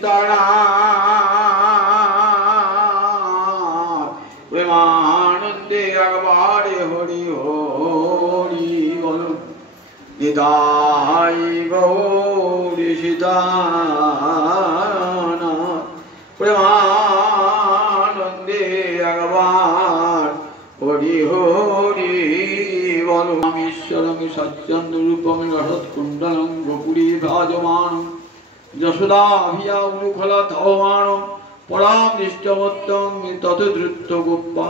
সীতারাম প্রেমানন্দে একবারে হরি হরি বল নিতাই গৌরী সীতারাম প্রেমানন্দে একবার হরি হরি বল রামেশ্বরং সচ্চন্দ্ররূপং রসৎকুণ্ডলং গোপুরী ভাজমানং যশোদাভিয়াউলুখলধমানং পরামৃষ্টমত্তং ততধৃত্য গোপা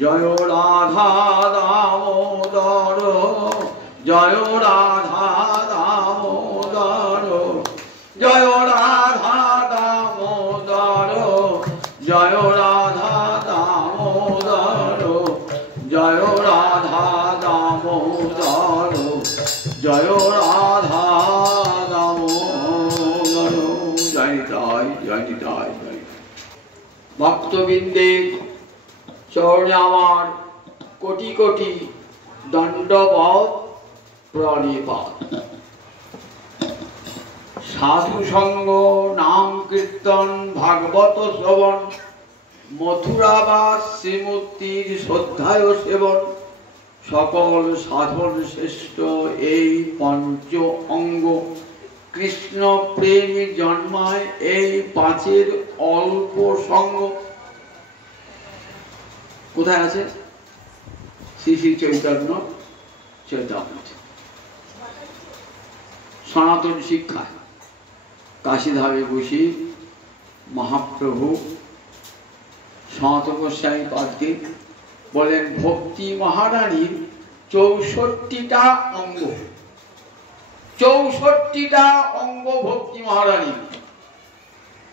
জয় রাধা দামোদর জয় রাধা দামোদর জয় রাধা দামোদর জয় রাধা দামোদর জয় রাধা দামোদর জয় রাধা দামোদর জয় নিতাই জয় নিতাই জয় ভক্তবৃন্দের চরণে আমার কোটি কোটি দণ্ডবৎ প্রণিপাত। সাধু সঙ্গ নাম কীর্তন ভাগবত শ্রবণ মথুরাবাস শ্রীমূর্তির শ্রদ্ধায় সেবন সকল সাধন শ্রেষ্ঠ এই পঞ্চ অঙ্গ কৃষ্ণ প্রেমী জন্মায় এই পাঁচের অল্প সঙ্গ। কোথায় আছে? শ্রী শ্রী চৈতন্য চৈতন্য সনাতন শিক্ষা কাশীধামে বসে মহাপ্রভু সনাতন গোস্বামী পাদকে বলেন ভক্তি মহারানীর ৬৪টা অঙ্গ, ৬৪টা অঙ্গ ভক্তি মহারানীর।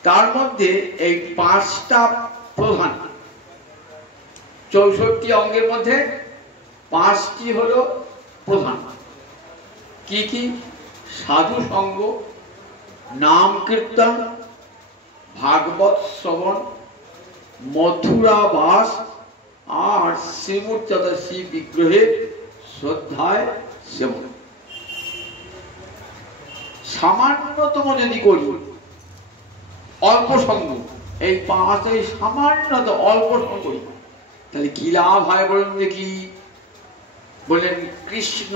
তার মধ্যে এই ৫টা প্রধান। ৬৪ অঙ্গের মধ্যে ৫টি হলো প্রধান। কি কি? সাধু সঙ্গ, নাম কীর্তন, ভাগবত শ্রবণ, মথুরাবাস আর শ্রীমূর্তি শ্রী বিগ্রহের শ্রদ্ধায় সেবন। সামান্যতম যদি করি অল্প সঙ্গ, এই ৫ সামান্য অল্প সঙ্গ করি তাহলে কি লাভ হয় বলেন দেখি? বলেন কৃষ্ণ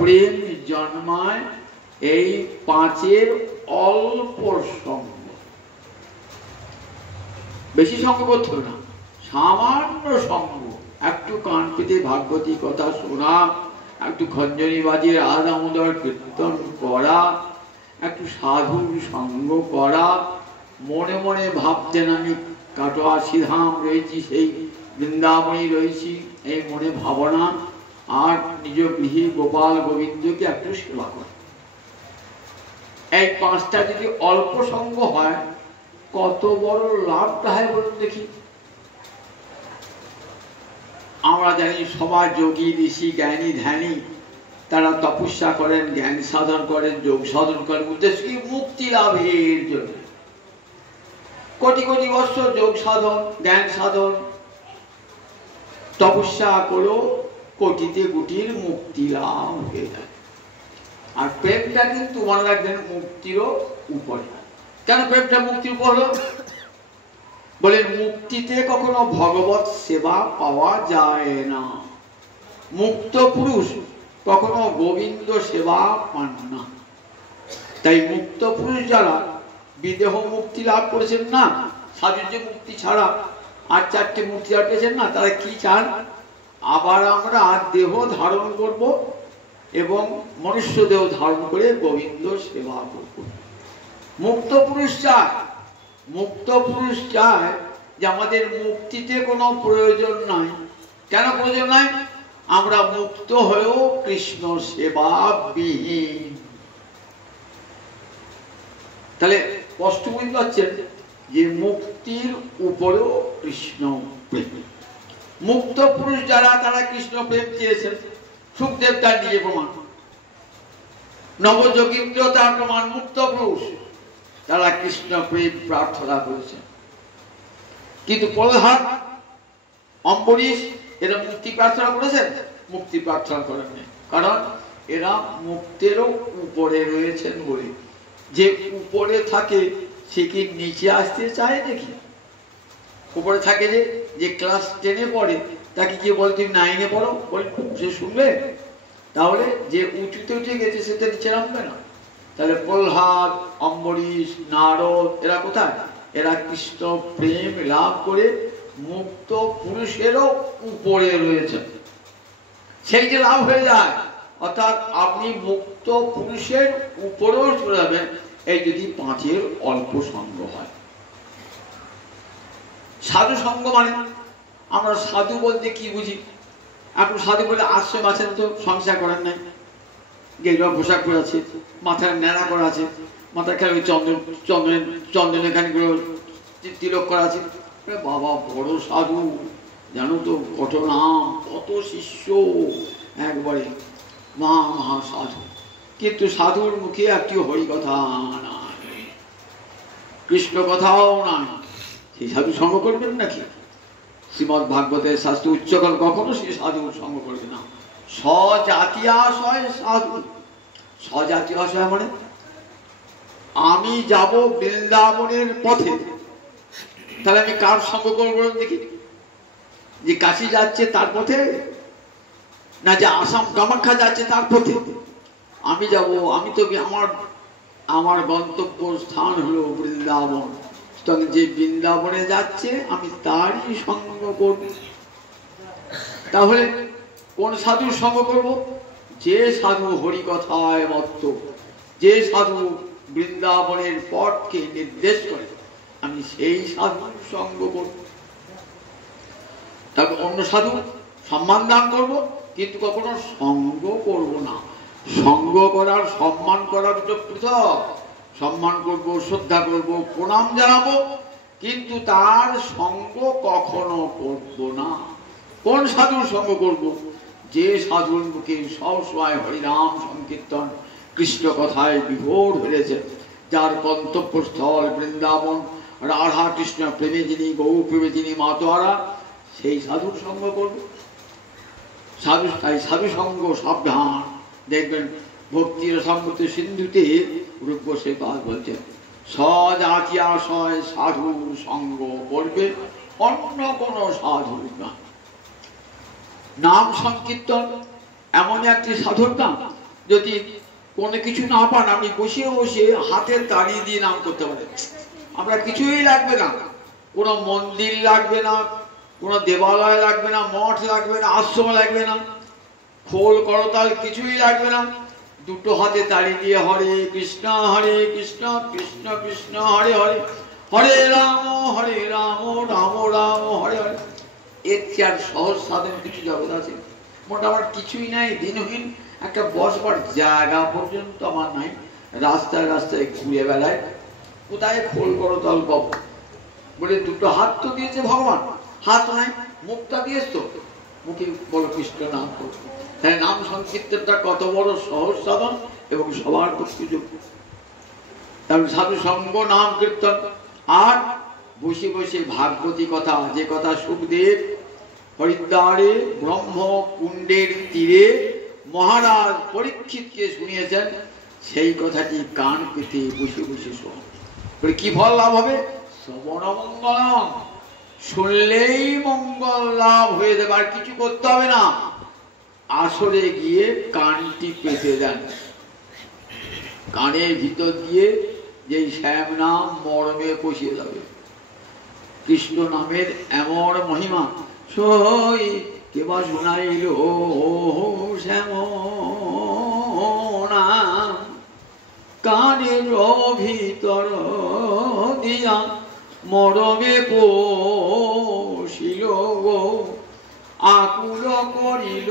প্রেম জন্মায় এই ৫-এর অল্প সঙ্গ। বেশি সঙ্গ করতে হবে না, সামান্য সঙ্গ। একটু কান পেতে ভাগবতী কথা শোনা, একটু খঞ্জনি বাজিয়ে রাধা দামোদর কীর্তন করা, একটু সাধুর সঙ্গ করা, মনে মনে ভাবতেন আমি কাটোয়া শ্রীধাম রয়েছি, সেই বৃন্দাবনী রয়েছি, এই মনে ভাবনা। আর নিজ গৃহে গোপাল গোবিন্দকে একটু সেবা করে। এই ৫টা যদি অল্প সঙ্গ হয় কত বড় লাভটা হয় বলুন দেখি। আমরা জানি সবার যোগী ঋষি জ্ঞানী ধ্যানী তারা তপস্যা করেন, জ্ঞান সাধন করেন, যোগ সাধন করেন, উদ্দেশ্য কি? মুক্তি লাভের জন্য। কোটি কোটি বছর যোগ সাধন, জ্ঞান সাধন, তপস্যা করো, কোটিতে কোটির মুক্তি লাভ হয়ে যায়। আর প্রেমটা কিন্তু মনে রাখবেন মুক্তিরও উপরে। কেন প্রেমটা মুক্তির উপর হলো? বলে মুক্তিতে কখনো ভগবত সেবা পাওয়া যায় না। মুক্ত পুরুষ কখনো গোবিন্দ সেবা পান না। তাই মুক্ত পুরুষ যারা বিদেহ মুক্তি লাভ করেছেন না, সাজুজ্য মুক্তি ছাড়া আর 4টে মুক্তি লাভ করেছেন না, তারা কি চান? আবার আমরা দেহ ধারণ করব এবং মনুষ্য দেহ ধারণ করে গোবিন্দ সেবা করব। মুক্ত পুরুষ চায়, মুক্ত পুরুষ চায় যে আমাদের মুক্তিতে কোনো প্রয়োজন নাই। কেন প্রয়োজন নাই? আমরা মুক্ত হয়েও কৃষ্ণ সেবা বিহীন। তাহলে স্পষ্ট বুঝতে পারছেন যে মুক্তির উপরেও কৃষ্ণ প্রেম। মুক্ত পুরুষ যারা তারা কৃষ্ণ প্রেম চেয়েছেন। সুখদেব তার নিজে প্রমাণ, নবযোগীন্দ্র তার প্রমাণ। মুক্ত পুরুষ তারা কৃষ্ণ প্রেম প্রার্থনা করেছেন। কিন্তু প্রহ্লাদ, অম্বরীশ এরা মুক্তি প্রার্থনা করেছেন? মুক্তি প্রার্থনা করেননি, কারণ এরা মুক্তেরও উপরে রয়েছেন বলে। যে উপরে থাকে সে কি নিচে আসতে চায় নাকি? উপরে থাকে যে ক্লাস 10-এ পড়ে তাকে কি বলে তুমি 9-এ পড়ো, সে শুনবে? তাহলে যে উঁচুতে উঠে গেছে সে তো নিচে নামবে না। তাহলে প্রহ্লাদ, অম্বরীশ, নারদ এরা কোথায়? এরা কৃষ্ণ প্রেম লাভ করে মুক্ত পুরুষেরও উপরে রয়েছে, সেই যে লাভ হয়ে যায়। অর্থাৎ আপনি মুক্ত পুরুষের উপরেও চলে যাবেন, এই যদি 5-এর অল্প সঙ্গ হয়। সাধু সঙ্গ মানে আমরা সাধু বলতে কি বুঝি? এখন সাধু বলে আশ্রম আছেন তো, সংসার করেন নাই, গেরুয়া পোশাক পরে আছে, মাথায় ন্যাড়া করা আছে, মাথায় খেলে চন্দন এখানে তিলক করা আছে। বাবা বড় সাধু, জানো তো কত নাম, কত শিষ্য, একবারে মহা সাধু। কিন্তু সাধুর মুখে একটি হরি কথা নাই, কৃষ্ণ কথাও নাই। সেই সাধু সঙ্গ করবেন নাকি? শ্রীমদ্ ভাগবতের শাস্ত্র উচ্চকাল কখনো সেই সাধুর সঙ্গ করবে না। স্বজাতীয়াশয় সাধু। স্বজাতীয়াশয় মানে আমি যাব বৃন্দাবনের পথে, তাহলে আমি কার সঙ্গ করবো দেখি? যে কাশী যাচ্ছে তার পথে, না যে আসাম কামাখ্যা যাচ্ছে তার পথে? আমি যাব, আমি তো আমার গন্তব্য স্থান হলো বৃন্দাবন, তখন যে বৃন্দাবনে যাচ্ছে আমি তারই সঙ্গ করব। তাহলে কোন সাধুর সঙ্গ করব? যে সাধু হরিকথায় মত্ত, যে সাধু বৃন্দাবনের পথকে নির্দেশ করে, আমি সেই সাধুর সঙ্গ করব। তাকে অন্য সাধু সম্মান দান করব, কিন্তু কখনো সঙ্গ করব না। সঙ্গ করার, সম্মান করার দুটো পৃথক। সম্মান করব, শ্রদ্ধা করব, প্রণাম জানাবো, কিন্তু তার সঙ্গ কখনো করব না। কোন সাধুর সঙ্গ করব? যে সাধুর মুখে সবসময় হরিনাম সংকীর্তন, কৃষ্ণ কথায় বিভোর হয়েছে, যার গন্তব্যস্থল বৃন্দাবন, রাধা কৃষ্ণ প্রেমে যিনি, গৌ প্রেমে যিনি মাতোয়ারা, সেই সাধুর সঙ্গ করব। সাধু, তাই সাধু সঙ্গ সাবধান। দেখবেন ভক্তির সম্মত সিন্ধুতে রূপ গোস্বামী বলছেন, স্বজাতীয়াশয় সাধু সঙ্গ করবে, অন্য কোন সাধু না। নাম সংকীর্তন এমন একটি সাধুর নাম, যদি কোনো কিছু না পান আপনি বসে বসে হাতের তালি দিয়ে নাম করতে পারেন। আমরা কিছুই লাগবে না, কোনো মন্দির লাগবে না, কোনো দেবালয় লাগবে না, মঠ লাগবে না, আশ্রম লাগবে না, খোল করতাল কিছুই লাগবে না। দুটো হাতে তালি দিয়ে হরে কৃষ্ণ কৃষ্ণ কৃষ্ণ হরে হরে, হরে রাম রাম রাম হরে হরে। এর চেয়ে আর সহজ সাধন কিছু জগৎ আছে? মোটামুটি কিছুই নাই, দিনহীন। একটা বসবার জায়গা পর্যন্ত আমার নাই, রাস্তায় রাস্তায় ঘুরে বেড়ায়, কোথায় খোল করতাল পাবো? বলে দুটো হাত তো দিয়েছে ভগবান, হাত নাই, মুখটা দিয়েছ তো, মুখে বলো কৃষ্ণ নাম করো। তাই নাম সংকীর্তনটা কত বড় সহজ সাধন এবং সবার পক্ষে যোগ্য। তারপর সাধু সঙ্গ, নাম কীর্তন, আর বসে বসে ভাগবতী কথা, যে কথা সুখদেব হরিদ্বারে ব্রহ্ম কুণ্ডের তীরে মহারাজ পরীক্ষিতকে শুনিয়েছেন, সেই কথাটি কান পেতে বসে বসে শোন। কি ফল লাভ হবে? শ্রবণ মঙ্গলম, শুনলেই মঙ্গল লাভ হয়ে যাবে, আর কিছু করতে হবে না। আসরে গিয়ে কানটি পেতে দেন, কানের ভিতর দিয়ে যেই শ্যাম নাম মর্মে পৌঁছে যাবে। কৃষ্ণ নামের এমন মহিমা, সই কেবা শোনাইল শ্যাম নাম, কানের ভিতর দিয়া মরমে পশিল গো, আকুল করিল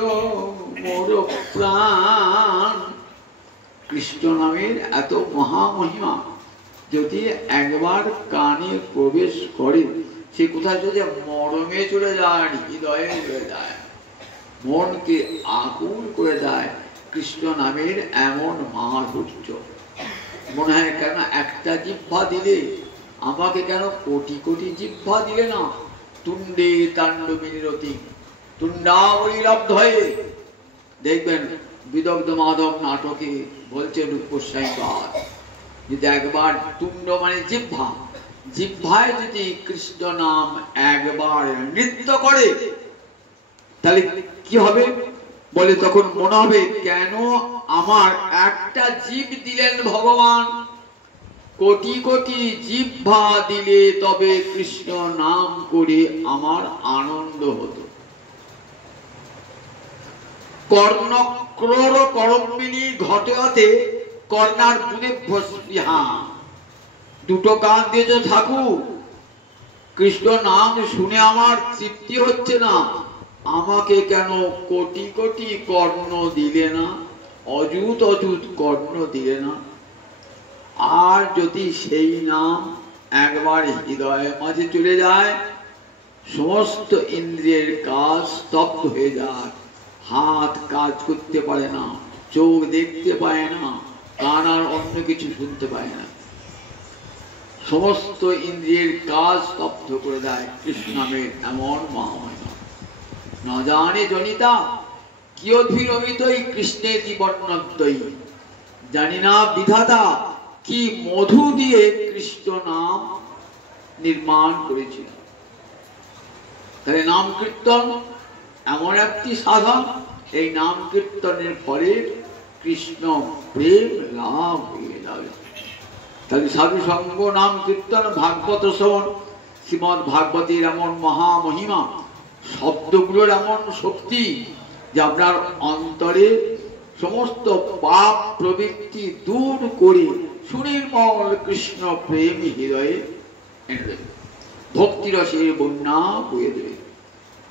মোর প্রাণ। কৃষ্ণ নামের এত মহামহিমা যদি একবার কানে প্রবেশ করে, সে কোথায় চলে যায়? মরমে চলে যায়, হৃদয়ে চলে যায়, মনকে আকুল করে দেয়। কৃষ্ণ নামের এমন মাধুর্য। মনে হয় কেন একটা জিহ্বা দিলে, আমাকে কেন কোটি কোটি জিহ্বা দিলে না? তুণ্ডে তাণ্ডবিনীরতি তুণ্ডাবলী লব্ধ হয়ে। দেখবেন বিদগ্ধ মাধব নাটকে বলছে রূপ গোস্বামী, যদি একবার তুণ্ড মানে জিহ্বা, জিহ্বায় যদি কৃষ্ণ নাম একবার নৃত্য করে তাহলে কি হবে বলে, তখন মনে হবে কেন আমার একটা জীব দিলেন ভগবান, কোটি কোটি জিহ্বা দিলে তবে কৃষ্ণ নাম করে আমার আনন্দ হতো। কর্ণ ক্রোর করম্বিনী ঘটে হতে কর্ণার বুনে ভস্মিহা, দুটো কান দিয়েছ ঠাকুর, কৃষ্ণ নাম শুনে আমার তৃপ্তি হচ্ছে না, আমাকে কেন কোটি কোটি কর্ণ দিলে না, অযুত অযুত কর্ণ দিলে না। আর যদি সেই নাম একবার হৃদয়ের মাঝে চলে যায়, সমস্ত ইন্দ্রিয়ের কাজ স্তব্ধ হয়ে যায়, হাত কাজ করতে পারে না, চোখ দেখতে পায় না, কান আর অন্য কিছু শুনতে পায় না, সমস্ত ইন্দ্রিয়ের কাজ স্তব্ধ করে দেয় কৃষ্ণ নামের এমন মহাময় নাম। না জানে জনিতা কিয়দ্ভিরমিতই কৃষ্ণের জীবন্নদ্বয়ী, জানি না বিধাতা কি মধু দিয়ে কৃষ্ণ নাম নির্মাণ করেছিল। তাহলে নাম কীর্তন এমন একটি সাধন, এই নাম কীর্তনের ফলে কৃষ্ণ প্রেম লাভ হয়ে যাবে। তাহলে সাধু সঙ্গ নাম কীর্তন ভাগবত শ্রবণ, শ্রীমদ ভাগবতের এমন মহামহিমা, শব্দগুলোর এমন শক্তি যে আপনার অন্তরে সমস্ত পাপ প্রবৃত্তি দূর করে সুনির্মল কৃষ্ণ প্রেম হৃদয়ে এনে দেবে, ভক্তি রসের বন্যা বয়ে দেবে।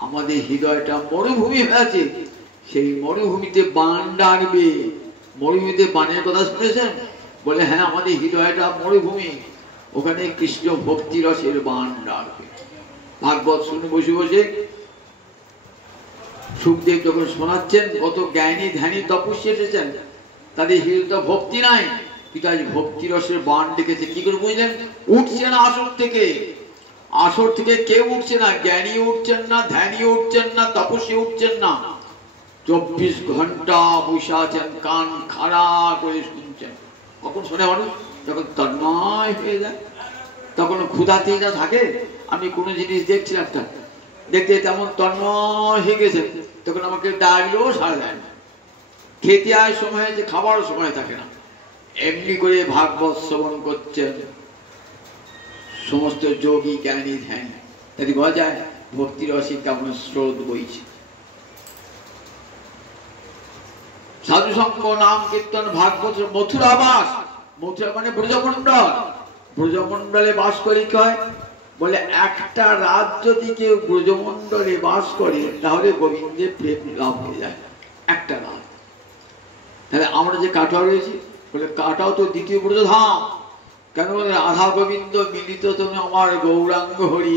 আমাদের হৃদয়টা মরুভূমি হয়েছে, সেই মরুভূমিতে বান ডাকবে। মরুভূমিতে বানের কথা শুনেছেন? বলে হ্যাঁ, আমাদের হৃদয়টা মরুভূমি, ওখানে কৃষ্ণ ভক্তি রসের বান ডাকবে। ভাগবত শুনে বসে বসে সুখদেব যখন শোনাচ্ছেন, কত জ্ঞানী ধ্যানী তপস্বী এসেছেন, তাদের হৃদয় ভক্তি নাই, কিন্তু আজ ভক্তি রসের বান ডেকেছে। কি করে বুঝলেন? উঠছে না আসর থেকে, আসর থেকে কেউ উঠছে না, জ্ঞানী উঠছেন না, ধ্যানী উঠছেন না, তপস্বী উঠছেন না, 24 ঘন্টা বসে আছেন, কান খাড়া করে শুনছেন। কখন শোনে মানুষ? যখন তন্ময় হয়ে যায়, তখন ক্ষুধাতেই যা থাকে। আমি কোনো জিনিস দেখছিলাম, একটা দেখতে তেমন তন্ময় হয়ে গেছে, তখন আমাকে ডাকলেও সাড়া দেয় না। খেতে আয় সময় যে খাবার সময় থাকে না, এমনি করে ভাগবত শ্রবণ করছেন সমস্ত যোগী জ্ঞানী ধ্যান। তাই বলা যায় ভক্তি রসে কেমন স্রোত বইছে। সাধু সঙ্গ নাম কীর্তন ভাগবত মথুরা বাস, মথুরা মানে ব্রজমন্ডল, ব্রজমন্ডলে বাস করে কি হয় বলে, একটা রাত যদি কেউ ব্রজমন্ডলে বাস করে তাহলে গোবিন্দের প্রেম লাভ হয়ে যায়, একটা রাত। তাহলে আমরা যে কাটোয়া রয়েছি, বলে কাটাও তো দ্বিতীয় ব্রজধাম। কেন বলে, রাধা গোবিন্দ মিলিত তুমি আমার গৌরাঙ্গ হরি,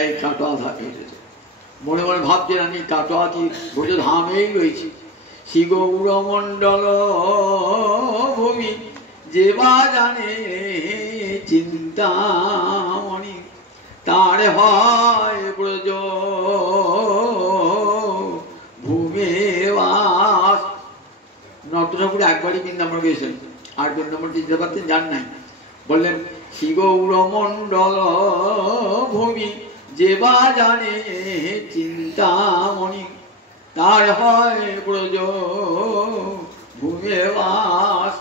এই কাটোয়া ধামে এসেছে। মনে মনে ভাবছেন আমি কাটোয়া কি ব্রজধামেই রয়েছি। শ্রী গৌরমন্ডল ভূমি যে বা জানে চিন্তামণি, তার হয় ব্রজ ভূমে বাস। নট ঠাকুর একবারই বৃন্দাবন গিয়েছেন, আর বৃন্দাবন যেতে পারতেন, জান নাই। বললেন শ্রী গৌরমন্ডল ভূমি যে বা জানে চিন্তামণি, তার হয় ব্রজ ভূমে বাস।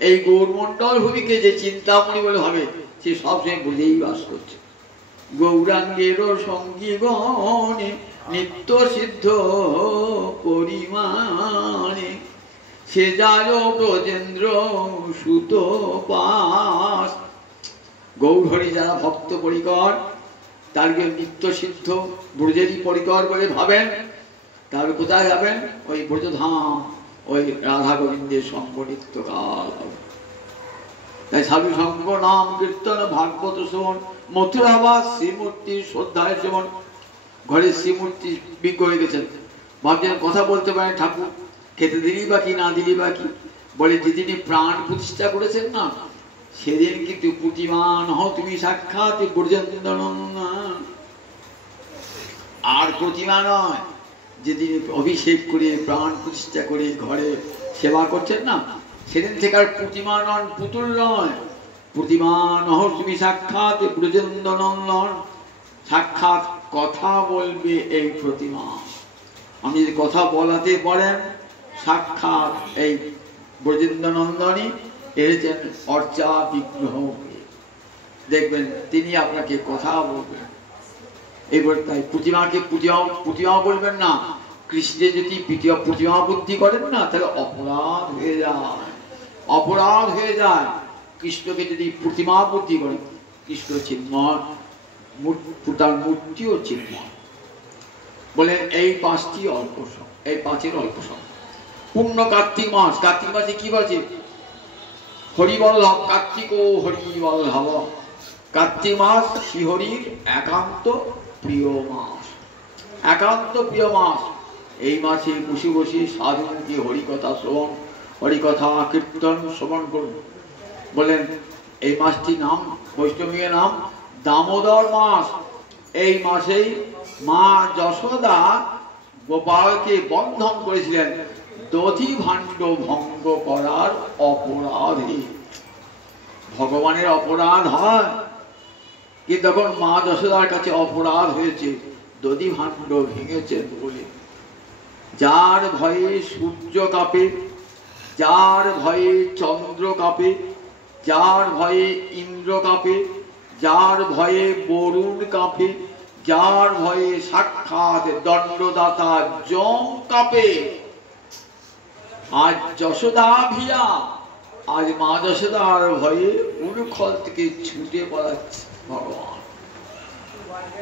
এই গৌরমন্ডল ভূমিকে যে চিন্তামণি বলে ভাবে, সে সবসময় বুঝেই বাস করছে। গৌরাঙ্গের সঙ্গী গণে নিত্য সিদ্ধ পরিমাণে, সে যায় ব্রজেন্দ্র সুত পাস। গৌরহরি যারা ভক্ত পরিকর, তারকে নিত্য সিদ্ধ ব্রজেরই পরিকর বলে ভাবেন, তাহলে কোথায় যাবেন? ওই ব্রজধাম, ওই রাধা গোবিন্দের সঙ্গ নিত্যকাল। তাই সাধু সঙ্গ নাম কীর্তন ভাগবত শ্রবণ, মথুরাবাস শ্রীমূর্তির শ্রদ্ধায় শ্রবণ। ঘরে শ্রীমূর্তি বিজ্ঞ হয়ে গেছেন, ভাবছেন কথা বলতে পারেন ঠাকুর, খেতে দিলি বা কি না দিলি বা কি। বলে যেদিনই প্রাণ প্রতিষ্ঠা করেছেন না, সেদিন কিন্তু প্রতিমান হও তুমি সাক্ষাৎ ব্রজেন্দ্র, আর প্রতিমা নয়। যেদিন অভিষেক করে প্রাণ প্রতিষ্ঠা করে ঘরে সেবা করছেন না, সেদিন থেকে আর প্রতিমা নন, পুতুল নয়। প্রতিমা নহস্মি সাক্ষাৎ ব্রজেন্দ্র নন্দন, সাক্ষাৎ কথা বলবে এই প্রতিমা। আপনি যদি কথা বলাতে পারেন, সাক্ষাৎ এই ব্রজেন্দ্র নন্দনী এসেছেন অর্চা বিগ্রহ, দেখবেন তিনি আপনাকে কথা বলবেন। এবার তাই প্রতিমাকে প্রতিমা বলবেন না। কৃষ্ণে যদি প্রতিমা বুদ্ধি করেন না, তাহলে অপরাধ হয়ে যায়, অপরাধ হয়ে যায়। কৃষ্ণকে যদি প্রতিমা বুদ্ধি করেন, কৃষ্ণ চিন্ময়, তার মূর্তিও চিন্ময়। বলেন এই পাঁচটি অল্প সম, এই পাঁচের অল্প সম। পূর্ণ কার্তিক মাস, কার্তিক মাসে কি বলছে? হরিবল্লভ, কার্তিক ও হরিবল্লভ। কার্তিক মাস শ্রীহরির একান্ত প্রিয় মাস, একান্ত প্রিয় মাস। এই মাসে বসে বসে সাধুকে হরিকথা শ্রবণ, হরিকথা কীর্তন শ্রবণ করুন। বলেন এই মাসটি নাম, বৈষ্ণবীয় নাম দামোদর মাস। এই মাসেই মা যশোদা গোপালকে বন্ধন করেছিলেন দধি ভাণ্ড ভঙ্গ করার অপরাধে। ভগবানের অপরাধ হয়, কিন্তু তখন মা যশোদার কাছে অপরাধ হয়েছে, দধি ভাণ্ড ভেঙেছেন বলে। যার ভয়ে সূর্য কাঁপে, যার ভয়ে চন্দ্র কাঁপে, যার ভয়ে ইন্দ্র কাঁপে, যার ভয়ে বরুণ কাঁপে, যার ভয়ে সাক্ষাৎ দণ্ডদাতা যম কাঁপে। আজ যশোদা ভিয়া, আজ মা যশোদার ভয়ে উলুখল থেকে ছুটে পড়াচ্ছে ভগবান।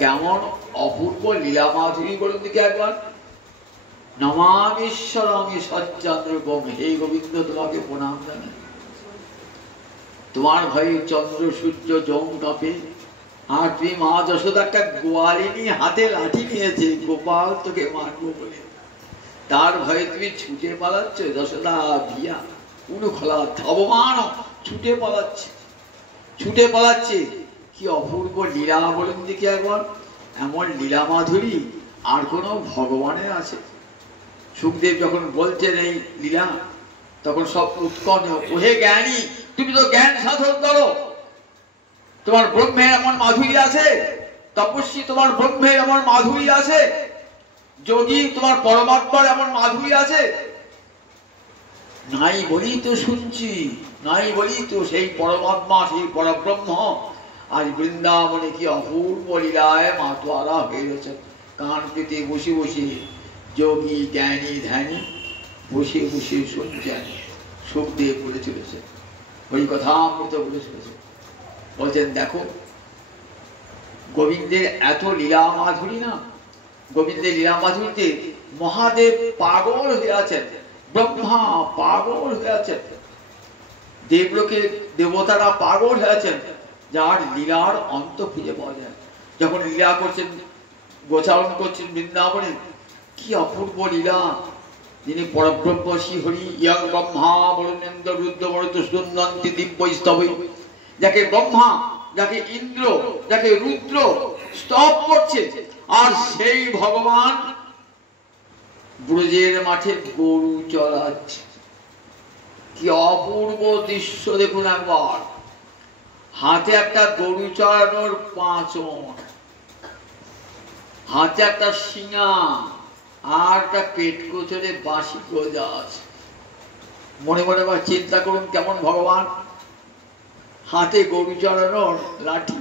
কেমন অপূর্ব লীলা মাধুরী বলুন দিকে একবার। নমামীশ্বরং সচ্চন্দ্রবং, হে গোবিন্দ তোমাকে প্রণাম জানাই। তোমার ভয়ে চন্দ্র সূর্য যম কাঁপে, আর তুমি মা যশোদা একটা গোয়ালিনী হাতে লাঠি নিয়েছে, গোপাল তোকে মারবো বলে, তার ভয়ে তুমি ছুটে পালাচ্ছ। যশোদা ভিয়া উলুখলা ধাবমান, ছুটে পালাচ্ছে, ছুটে পালাচ্ছে। কি অপূর্ব লীলা বলুন দেখি একবার। এমন লীলা মাধুরী আর কোন ভগবানের আছে? সুখদেব যখন বলছেন এই লীলা, তখন সব উৎকণ্ঠ, ওহে জ্ঞানী, তুমি তো জ্ঞান সাধন করো, তোমার ব্রহ্মের এমন মাধুরী আছে, তপস্বী তোমার ব্রহ্মের এমন মাধুরী আছে, যোগী তোমার পরমাত্মার এমন মাধুরী আছে। নাই বলি তো শুনছি, নাই বলি তো সেই পরমাত্মা, সেই পরব্রহ্ম আজ বৃন্দাবনে কি অপূর্ব লীলায় মাতোয়ারা হয়ে গেছে। কান পেতে বসে বসে যোগী জ্ঞানী ধ্যানী বসে বসে শুনছেন। সুখদেব বলে চলেছে, ওই কথা অমৃত বলে চলেছে। বলছেন দেখো গোবিন্দের এত লীলা মাধুরী না, গোবিন্দের লীলা মাধুরীতে মহাদেব পাগল হয়ে আছেন, ব্রহ্মা পাগল হয়ে আছেন, দেবলোকের দেবতারা পাগল হয়ে আছেন, যার লীলার অন্ত খুঁজে পাওয়া যায়। যখন লীলা করছেন, গোচারণ করছেন বৃন্দাবনে, কি অপূর্ব লীলা। যিনি পরব্রহ্ম শ্রীহরি, ইয়ং ব্রহ্মা বরুণেন্দ্র রুদ্র বরত সুন্দন্তি দিব্য স্তবে, যাকে ব্রহ্মা, যাকে ইন্দ্র, যাকে রুদ্র স্তব করছে, আর সেই ভগবান ব্রজের মাঠে গরু চড়াচ্ছে। কি অপূর্ব দৃশ্য দেখুন একবার। হাতে একটা গরু চড়ানোর পাঁচন, হাতে একটা শিঙা, আর একটা পেট কোচরে বাঁশি গজা আছে। মনে মনে চিন্তা করুন কেমন ভগবান। হাতে গরু চড়ানোর লাঠি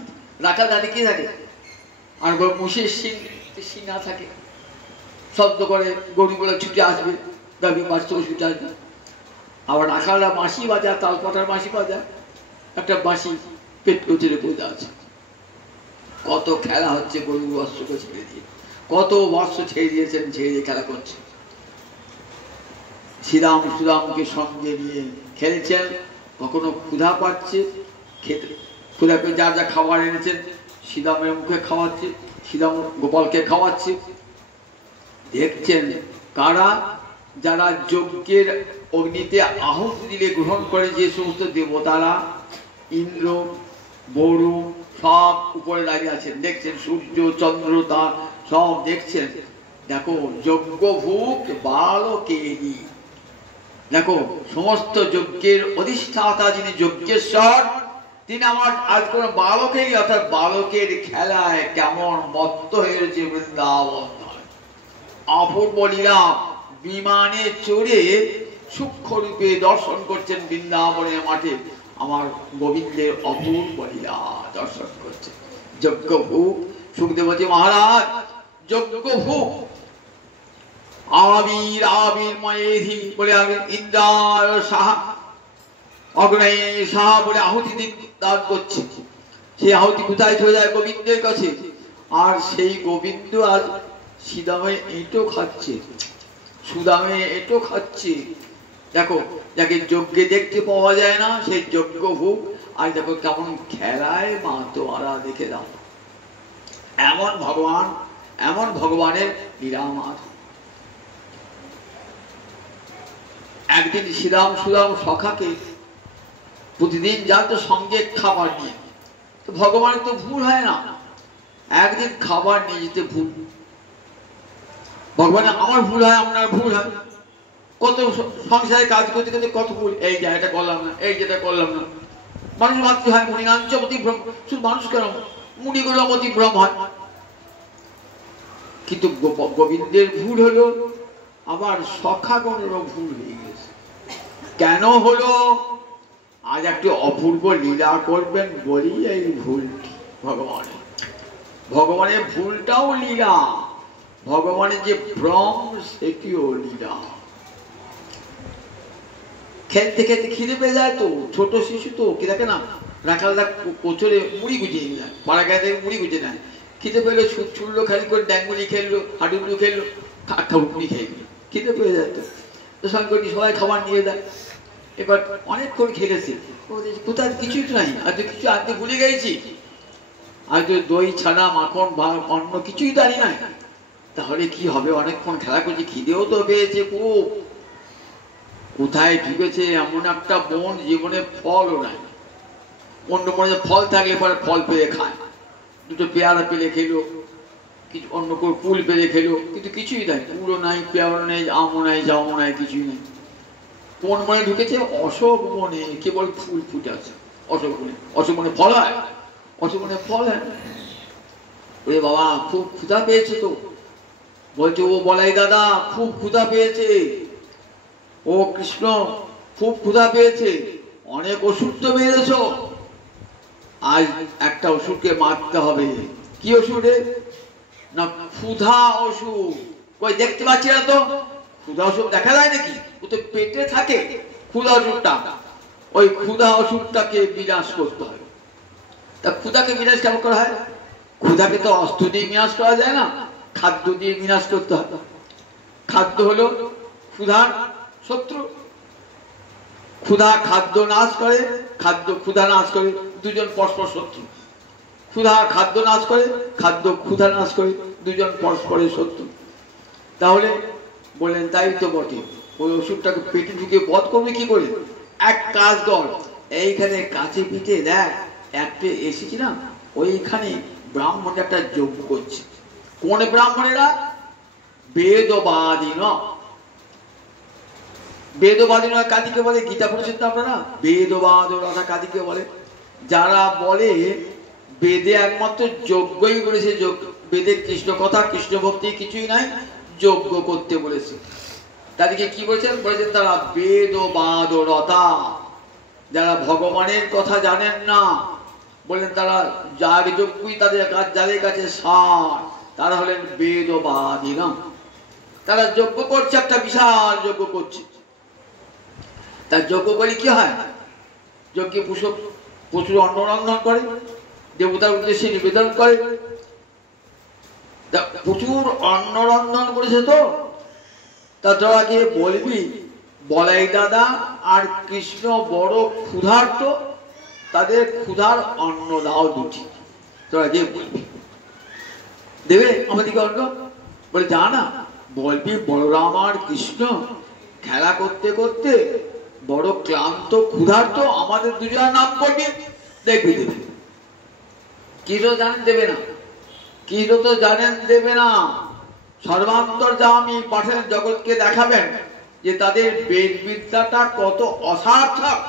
রাখা দাঁড়িয়ে কি থাকে, আর মুষের শিঙা থাকে, শব্দ করে গরুগুলো ছুটে আসবে, দাবি মাছ থেকে ছুটে আসবে। আবার রাখালা বাঁশি বাজা, তালপাটার বাঁশি বাজা, একটা বাঁশি পেট কোচরে গজা আছে। কত খেলা হচ্ছে গরু বস্ত্রকে ছেড়ে দিয়ে, কত বস্ত্র ছেড়ে দিয়েছেন, ছেড়ে দিয়ে খেলা করছে। শ্রীরাম সুরামকে সঙ্গে নিয়ে খেলছেন। কখনো ক্ষুধা পাচ্ছে, খেতে ক্ষুধা পেয়ে যা যা খাবার এনেছেন শ্রীরামের মুখে খাওয়াচ্ছে, শ্রীরাম গোপালকে খাওয়াচ্ছে। দেখছেন কারা, যারা যজ্ঞের অগ্নিতে আহুতি দিলে গ্রহণ করে যে সমস্ত দেবতারা, ইন্দ্র বরুণ সব উপরে দাঁড়িয়ে আছেন, দেখছেন সূর্য চন্দ্র তা সব দেখছেন। দেখো যজ্ঞ ভূত বালকেরি, দেখো সমস্ত যজ্ঞের অধিষ্ঠাতা যিনি যজ্ঞেশ্বর, তিনি আমার আজ কোন বালকেরই অর্থাৎ বালকের খেলায় কেমন মত্ত হয়েছে বৃন্দাবন। অপূর্ব লীলা, বিমানে চড়ে সূক্ষ্ম রূপে দর্শন করছেন বৃন্দাবনের মাঠে, আমার গোবিন্দের অপূর্ব লীলা দর্শন করছেন। যজ্ঞভূপ সুখদেবতী মহারাজ যজ্ঞভূপ আবির আবির ময়েধি বলে ইন্দ্রায় সাহা অগ্নয়ে সাহা বলে আহুতি দান করছে। সেই আহুতি কোথায় চলে যায়? গোবিন্দের কাছে। আর সেই গোবিন্দ আজ সুদামে এঁটো খাচ্ছে, সুদামে এঁটো খাচ্ছে। দেখো যাকে যজ্ঞে দেখতে পাওয়া যায় না সেই যজ্ঞ ভোগ, আর দেখো কেমন খেলায় মা তোয়ারা দেখে দাও। এমন ভগবান, এমন ভগবানের লীলামার। একদিন শ্রীরাম সুদাম সখাকে প্রতিদিন যাতে সঙ্গে খাবার নিয়ে, তো ভগবানের তো ভুল হয় না, একদিন খাবার নিয়ে যেতে ভুল। ভগবান আমার ভুল হয়, আপনার ভুল হয়, কত সংসারে কাজ করতে করতে কত ভুল, এই যে এটা করলাম না, এই যেটা করলাম না। মানুষ ভাবতে হয় মুনিনাঞ্চ অতিভ্রম, শুধু মানুষ কেন মুনিগুলো অতিভ্রম হয়। কিন্তু গোবিন্দের ভুল হলো, আবার সখাগণেরও ভুল হয়ে গেছে। কেন হলো? আজ একটি অপূর্ব লীলা করবেন বলি এই ভুলটি ভগবানের। ভগবানের ভুলটাও লীলা, ভগবানের যে ভ্রম সেটিও লীলা। খেলতে খেলতে খিদে পেয়ে যায়, তো ছোট শিশু তো কি দেখে না, রাখালদা কোচরে মুড়ি গুজিয়ে নিয়ে যায়, পাড়া গায়ে থেকে মুড়ি গুজিয়ে নেয়। খিদে পেলো ছুটলো, খালি করে ড্যাঙ্গুলি খেললো, হাডুডু খেললো, মুড়ি খেললো, খিদে পেয়ে যায়। তো সঙ্গে সবাই খাবার নিয়ে দেয়। এবার অনেকক্ষণ খেলেছে, কোথায় কিছুই তো নাই, আজ কিছু আনতে ভুলে গেছি, আজ দই ছানা মাখন অন্য কিছুই জানি না। তাহলে কি হবে? অনেকক্ষণ খেলা করছি, খিদেও তো পেয়েছে খুব। কোথায় ঢুকেছে এমন একটা বন, জীবনে ফলও নাই। অন্য মনে ফল থাকলে পরে ফল পেয়ে খায়, দুটো পেয়ারা পেলে খেলো, কিছু অন্য কোনো কুল পেলে খেলো, কিন্তু কিছুই নাই, কুলও নাই, পেয়ারা নেই, আমও নাই, জামও নাই, কিছুই নেই। কোন মনে ঢুকেছে? অশোক মনে, কেবল ফুল ফুটে আছে অশোক মনে। অশোক মনে ফল হয়? অশোক মনে ফল হয়? ওরে বাবা খুব ক্ষুধা পেয়েছে তো, বলছে ও বলাই দাদা খুব ক্ষুধা পেয়েছে, ও কৃষ্ণ খুব ক্ষুধা পেয়েছে, অনেক ওষুধ তো মেরেছ, আজ একটা ওষুধকে মারতে হবে। কি ওষুধ? না ক্ষুধা ওষুধ। কই দেখতে পাচ্ছি না তো, ক্ষুধা ওষুধ দেখা যায় নাকি? ও তো পেটে থাকে ক্ষুধা ওষুধটা, ওই ক্ষুধা ওষুধটাকে বিনাশ করতে হয়। তা ক্ষুধাকে বিনাশ কেমন করা হয়? ক্ষুধাকে তো অস্ত্র দিয়ে বিনাশ করা যায় না, খাদ্য দিয়ে বিনাশ করতে হয়। খাদ্য হলো ক্ষুধার শত্রু, ক্ষুধা খাদ্য নাশ করে, খাদ্য ক্ষুধা নাশ করে, দুজন পরস্পর শত্রু। ক্ষুধা খাদ্য নাশ করে, খাদ্য ক্ষুধা নাশ করে, দুজন পরস্পরের শত্রু। তাহলে বললেন তাই তো বটে, ওই ওষুধটাকে পেটে ঢুকে বধ করবে কি করে? এক কাজ কর, এইখানে কাছে পিঠে দেখ একটা এসেছিলাম, ওইখানে ব্রাহ্মণ একটা যজ্ঞ করছে। কোন ব্রাহ্মণেরা? বেদবাদী। বেদবাদী কাদিকে বলে? গীতা পড়েছেন তো আপনারা? বেদবাদ রাধা কাদিকে বলে? যারা বলে বেদে একমাত্র যজ্ঞই বলেছে, বেদে কৃষ্ণ কথা কৃষ্ণ ভক্তি কিছুই নাই, যজ্ঞ করতে বলেছে। তাদেরকে কি বলেছেন? বলেছেন তারা বেদবাদ রতা, যারা ভগবানের কথা জানেন না। বললেন তারা যাগ যজ্ঞই তাদের যাদের কাছে সার, তারা হলেন বেদবাদী। না, তারা যজ্ঞ করছে, একটা বিশাল যজ্ঞ করছে। তার যজ্ঞ করে কি হয়? যজ্ঞে প্রচুর অন্ন রন্ধন করে, দেবতার উদ্দেশ্যে নিবেদন করে। প্রচুর অন্ন রন্ধন করেছে তো, তা তোরা গিয়ে বলবি বলাই দাদা আর কৃষ্ণ বড় ক্ষুধার্ত, তাদের ক্ষুধার অন্ন দাও দুটি। তোরা গিয়ে বলবি, দেবে আমাদেরকে অন্ন? বলে যা না, বলবি বলরাম আর কৃষ্ণ খেলা করতে করতে বড় ক্লান্ত ক্ষুধার্ত, আমাদের দুজনের নাম করবি, দেখবি দেবে। কৃষ্ণ জানেন দেবে না, কৃষ্ণ তো জানেন দেবে না। সর্বান্তর্যামী পাঠান জগৎকে দেখাবেন যে তাদের বেদ বিদ্যাটা কত অসার্থক।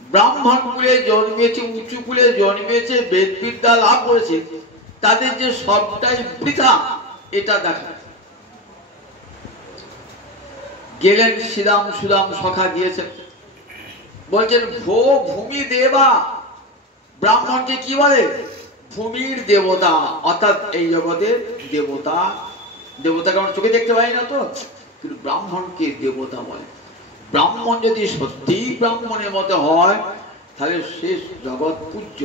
ব্রাহ্মণ কুলে জন্মেছে, উঁচু কুলে জন্মেছে, বেদ বিদ্যা লাভ করেছে, তাদের যে সবটাই বৃথা এটা দেখা। গেলেন শ্রীরাম সুদাম সখা গিয়েছেন, বলছেন ভো ভূমি দেবা। ব্রাহ্মণকে কি বলে? ভূমির দেবতা, অর্থাৎ এই জগতের দেবতা। দেবতা কারণ চোখে দেখতে পাই না তো, কিন্তু ব্রাহ্মণকে দেবতা বলে। ব্রাহ্মণ যদি সত্যি ব্রাহ্মণের মতো হয় তাহলে শেষ জগৎ পূজ্য।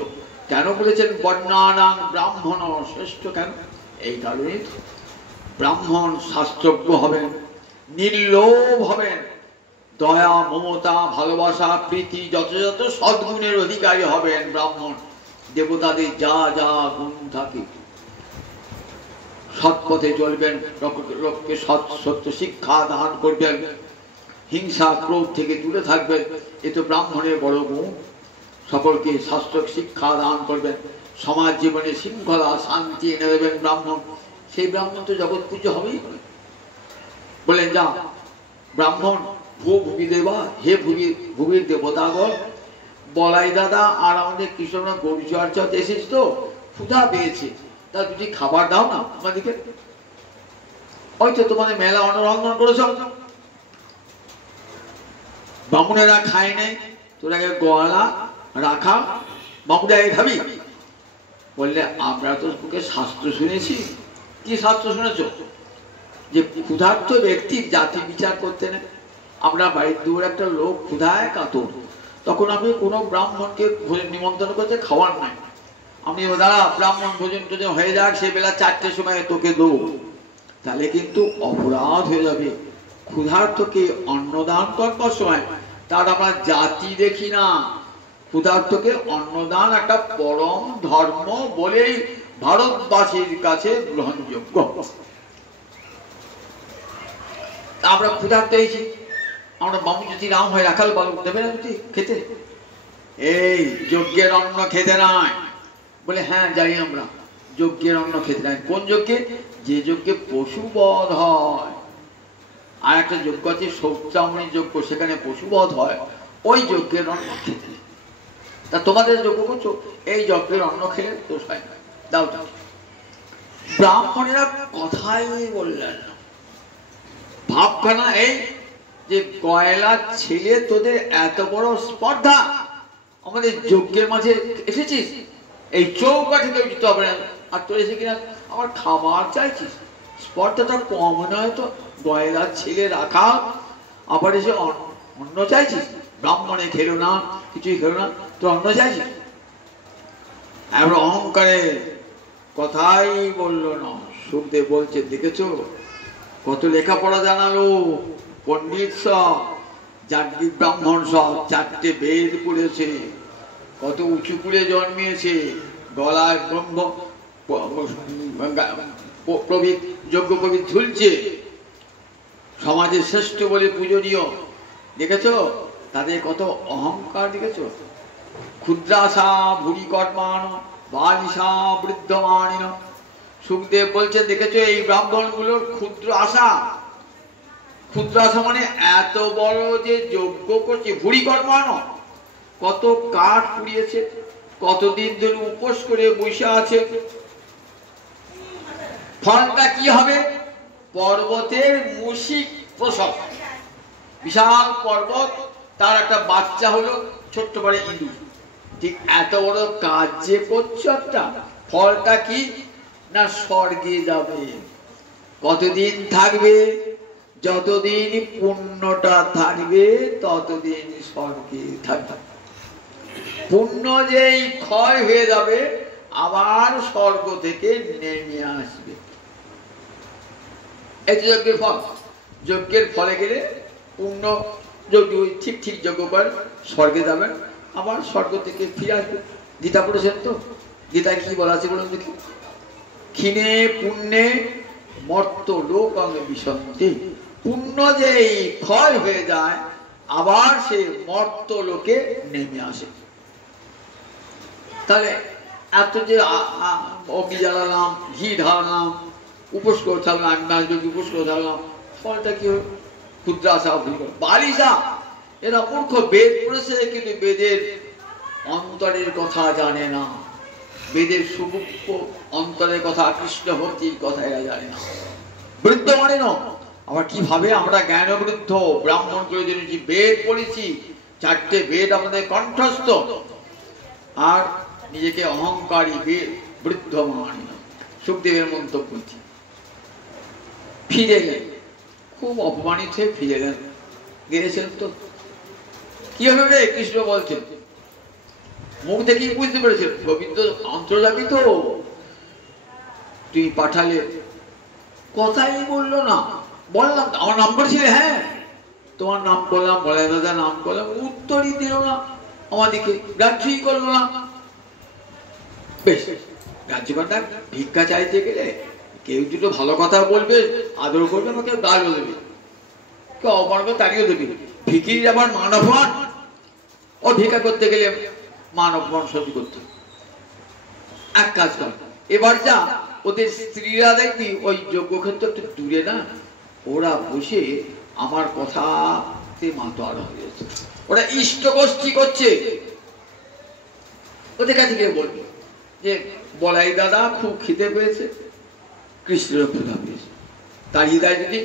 কেন বলেছেন বর্ণানাং ব্রাহ্মণ শ্রেষ্ঠ? কেন? এই কারণে ব্রাহ্মণ শাস্ত্রজ্ঞ হবেন, নির্লোভ হবেন, দয়া মমতা ভালোবাসা প্রীতি যত যত সদ্গুণের অধিকারী হবেন ব্রাহ্মণ। দেবতাদের যা যা গুণ থাকে, সৎ পথে চলবেন, লোককে সৎ সত্য শিক্ষা দান করবেন, হিংসা ক্রোধ থেকে দূরে থাকবেন, এ তো ব্রাহ্মণের বড় গুণ। সকলকে শাস্ত্র শিক্ষা দান করবেন, সমাজ জীবনে শৃঙ্খলা শান্তি এনে দেবেন ব্রাহ্মণ। সেই ব্রাহ্মণ তো জগৎ পুজো হবেই। বলেন যা ব্রাহ্মণ ভূ ভূমি দেবা, হে ভূমির দেবতাগণ। বলাই দাদা আর আমাদের কৃষ্ণ গরু চর্চাতে এসেছি তো, ক্ষুধা পেয়েছে, তা দুটি খাবার দাও না আমাদেরকে। ওই তো তোমাদের মেলা অনরন্ধন করেছ, বামুনেরা খায় নাই, তোরাকে গলা রাখা, বামুনেরা খাবি? বললে আমরা তো তোকে শাস্ত্র শুনেছি। কি শাস্ত্র শুনেছ? যে ক্ষুধার্ত ব্যক্তির জাতি বিচার করতে নেই। আমরা বাড়ির দূর একটা লোক ক্ষুধায় কাতর, তখন আমি কোনো ব্রাহ্মণকে নিমন্ত্রণ করতে খাওয়ার নাই। আমি দাঁড়া ব্রাহ্মণ ভোজন টোজন হয়ে যাক, সে বেলা 4টের সময় তোকে দেবো, তাহলে কিন্তু অপরাধ হয়ে যাবে। ক্ষুধার্তকে অন্নদান করবার সময় তার আমরা জাতি দেখি না, ক্ষুধার্তকে অন্নদান একটা পরম ধর্ম বলেই ভারতবাসীর কাছে গ্রহণযোগ্য। আমরা ক্ষুধার্ত হয়েছি, আমরা বামু যদি রাম হয়ে রাখাল বালক দেবে না যদি খেতে? এই যজ্ঞের অন্ন খেতে নাই। বলে হ্যাঁ জানি আমরা, যজ্ঞের অন্ন খেতে নাই। কোন যজ্ঞে? যে যজ্ঞে পশুবধ হয়। আর একটা যজ্ঞ আছে সৌচামণি যজ্ঞ, সেখানে পশুবধ হয়, ওই যজ্ঞের অন্ন খেতে নেই। তা তোমাদের যজ্ঞ করছো, এই যজ্ঞের অন্ন খেলে দোষ হয় না, দাও দাও। ব্রাহ্মণেরা কথাই বললেন না। ভাবখানা এই যে কয়লা ছেলে তোদের এত বড় স্পর্ধা, আমাদের যজ্ঞের মাঝে এসেছিস, এই চৌকাঠে কেউ দিতে হবে না, আর তোর এসে কিনা আমার খাবার চাইছিস। স্পর্ধাটা কম নয় তো, গয়লার ছেলে রাখা, আবার এসে অন্ন চাইছিস। ব্রাহ্মণে খেলো না, কিছুই খেলো না, তো অন্ন চাইছিস। এবার অহংকারে কথাই বললো না। সুখদেব বলছে দেখেছো কত লেখাপড়া জানালো, পণ্ডিত সব, যাজ্ঞিক ব্রাহ্মণ সব, 4টে বেদ পড়েছে, কত উঁচু কুলে জন্মিয়েছে, গলায় ব্রহ্ম প্রভৃত যজ্ঞ প্রভৃত ঝুলছে, সমাজের শ্রেষ্ঠ বলে পূজনীয়। দেখেছো তাদের কত অহংকার, দেখেছো? ক্ষুদ্রাশা ভুরি কর্মান বালিশা বৃদ্ধমানিন। সুখদেব বলছে দেখেছো এই ব্রাহ্মণ গুলোর ক্ষুদ্র আশা। ক্ষুদ্র আশা মানে এত বড় যে যজ্ঞ করছে, ভুরি কর্মান, কত কাঠ পুড়িয়েছে, কতদিন ধরে উপোস করে বসে আছে। ফলটা কি হবে? পর্বতের মুশিক প্রসব। বিশাল পর্বত, তার একটা বাচ্চা হলো ছোট্ট বড় ইঁদুর। ঠিক এত বড় কাজ যে করছো একটা, ফলটা কি না স্বর্গে যাবে। কতদিন থাকবে? যতদিন পুণ্যটা থাকবে ততদিন স্বর্গে থাকবে। পুণ্য যেই ক্ষয় হয়ে যাবে আবার স্বর্গ থেকে নেমে আসবে। এই যজ্ঞের ফল, যজ্ঞের ফলে গেলে পুণ্য যজ্ঞ ঠিক ঠিক যজ্ঞ করে স্বর্গে যাবেন, আবার স্বর্গ থেকে ফিরে আসবে। গীতা পড়েছেন তো? গীতায় কি বলা আছে বলুন দেখি? ক্ষীণে পুণ্যে মর্ত লোকং বিশন্তি। পুণ্য যেই ক্ষয় হয়ে যায় আবার সে মর্ত লোকে নেমে আসে। তাহলে এত যে অগ্নি জ্বালালাম, ঘি ঢালালাম, উপোস করে থাকলাম, আমি মাস যদি উপোস করে থাকলাম, ফলটা কি হবে? ক্ষুদ্রাসা বালিশা, এরা মূর্খ। বেদ পড়েছে কিন্তু বেদের অন্তরের কথা জানে না, বেদের সুবুক্ষ অন্তরের কথা, কৃষ্ণ ভক্তির কথা এরা জানে না। বৃদ্ধ মানে না। আবার কিভাবে আমরা জ্ঞান বৃদ্ধ ব্রাহ্মণ করে জেনেছি, বেদ পড়েছি, 4টে বেদ আমাদের কণ্ঠস্থ, আর নিজেকে অহংকারী বৃদ্ধ মানি না। সুখদেবের মন্তব্য ফিরে গেলেন, খুব অপমানিত হয়ে ফিরে গেলেন। গেছেন তো কি হলো রে, কৃষ্ণ বলছেন, মুখ দেখে বুঝতে পেরেছেন গোবিন্দ অন্তর্যামী তো, তুই পাঠালে, কথাই বললো না। বললাম আমার নাম করেছিলে, হ্যাঁ তোমার নাম করলাম, বলাই দাদা নাম করলাম, উত্তরই দিল না, আমাদেরকে গ্রাহ্যই করলো না। বেশ, গ্রাহ্য করা, ভিক্ষা চাইতে গেলে কেউ দুটো ভালো কথা বলবে, আদর করবে, আমাকে গালও দেবে, কেউ অপমান করে তাড়িয়ে দেবে। ভিখিরির আবার মান অপমান, ও ভিক্ষা করতে গেলে মান অপমান সহ্য করতে। এক কাজ কর, এবার যা, ওদের স্ত্রীরা দেখবি ওই যজ্ঞক্ষেত্র একটু দূরে না, ওরা বসে আমার কথাতে মাতোয়ারা হয়ে যাচ্ছে, ওরা ইষ্ট গোষ্ঠী করছে। ওদের কাছে গিয়ে বলবি যে বলাই দাদা খুব খিদে পেয়েছে, কৃষ্ণের ক্ষুধা পেয়েছে, তাড়িয়ে দেয় যদি,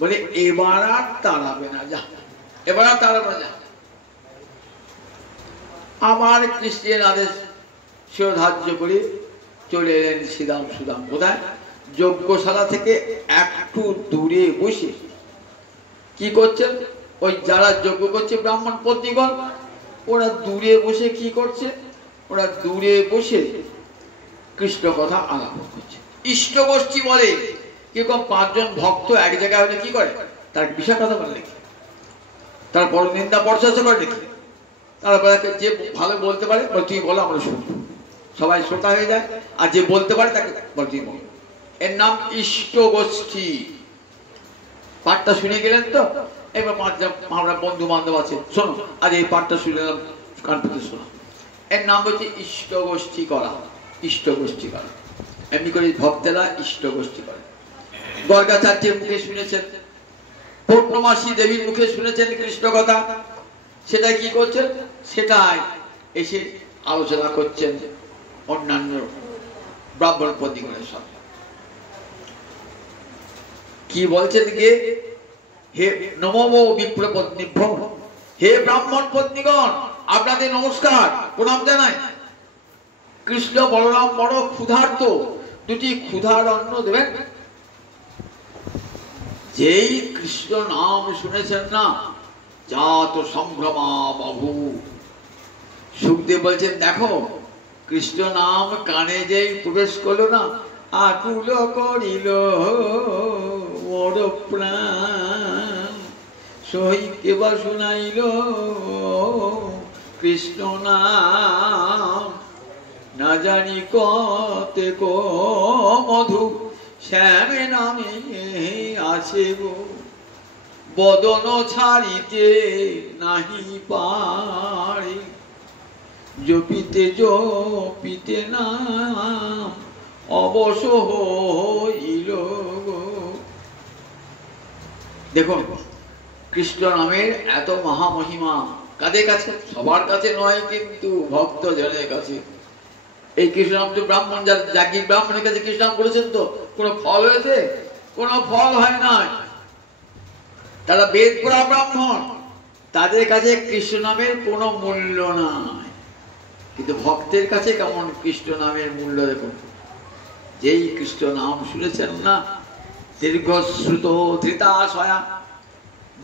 বলে এবার আর তাড়াবে না, যা এবার আর তাড়াবে না। আবার কৃষ্ণের আদেশ শিরোধার্য করে চলে এলেন শ্রীরাম সুদাম। কোথায়? যজ্ঞশালা থেকে একটু দূরে বসে কি করছেন, ওই যারা যজ্ঞ করছে ব্রাহ্মণ পত্নীগণ, ওরা দূরে বসে কি করছে, ওরা দূরে বসে কৃষ্ণ কথা আলাপ করছে। ইষ্ট গোষ্ঠী বলে, কিরকম 5 জন ভক্ত এক জায়গায় হলে কি করে, তার বিষয় কথা বলে নাকি, তার বড় নিন্দা পরশাসা করে নাকি, তারপরে যে ভালো বলতে পারে তুই বলো, আমরা শুনবো, সবাই শ্রোতা হয়ে যায়, আর যে বলতে পারে তাকে বল তুই বল। এর নাম ইষ্ট গোষ্ঠী। পাঠটা শুনে গেলেন তো, এবার আমরা বন্ধু বান্ধব আছে, শোনো আজ এই পাঠটা শুনে কান পেতে শোনো। এর নাম হচ্ছে ইষ্ট গোষ্ঠী করা। ইষ্ট গোষ্ঠী করা, এমনি করে ভক্তেরা ইষ্ট গোষ্ঠী করে। গর্গাচার্যের মুখে শুনেছেন, পূর্ণমাসী দেবীর মুখে শুনেছেন কৃষ্ণ কথা, সেটা কি করছেন, সেটাই এসে আলোচনা করছেন অন্যান্য ব্রাহ্মণ পত্নীগণের সাথে। কি বলছেন গিয়ে, হে নমো বিপ্রপত্নীভ্য, হে ব্রাহ্মণ পত্নীগণ আপনাদের নমস্কার প্রণাম জানাই। কৃষ্ণ বলরাম বড় ক্ষুধার্ত, 2টি ক্ষুধার অন্ন দেবেন। যেই কৃষ্ণ নাম শুনেছেন না, জাত সম্ভ্রমা বাবু। সুখদেব বলছেন দেখো, কৃষ্ণ নাম কানে যেই প্রবেশ করলো না, আকুল করিল বড় প্রাণ, সই কেবা শুনাইল কৃষ্ণ নাম, না জানি কতে কো মধু শ্যামে নামে আছে গো, বদন ছাড়িতে নাহি পারে, জপিতে জপিতে নাম অবশ হইল গো। দেখুন কৃষ্ণ নামের এত মহামহিমা কাদের কাছে? সবার কাছে নয়, কিন্তু ভক্ত জনের কাছে। এই কৃষ্ণ নাম তো ব্রাহ্মণ, যাকে ব্রাহ্মণের কাছে কৃষ্ণ নাম করেছেন তো কোনো ফল হয়েছে? কোনো ফল হয় নাই। তারা বেদ পড়া ব্রাহ্মণ, তাদের কাছে কৃষ্ণ নামের কোনো মূল্য নাই। কিন্তু ভক্তের কাছে কেমন কৃষ্ণ নামের মূল্য দেখুন। যেই কৃষ্ণ নাম শুনেছেন না, দীর্ঘশ্রুত ধৃতাশয়া,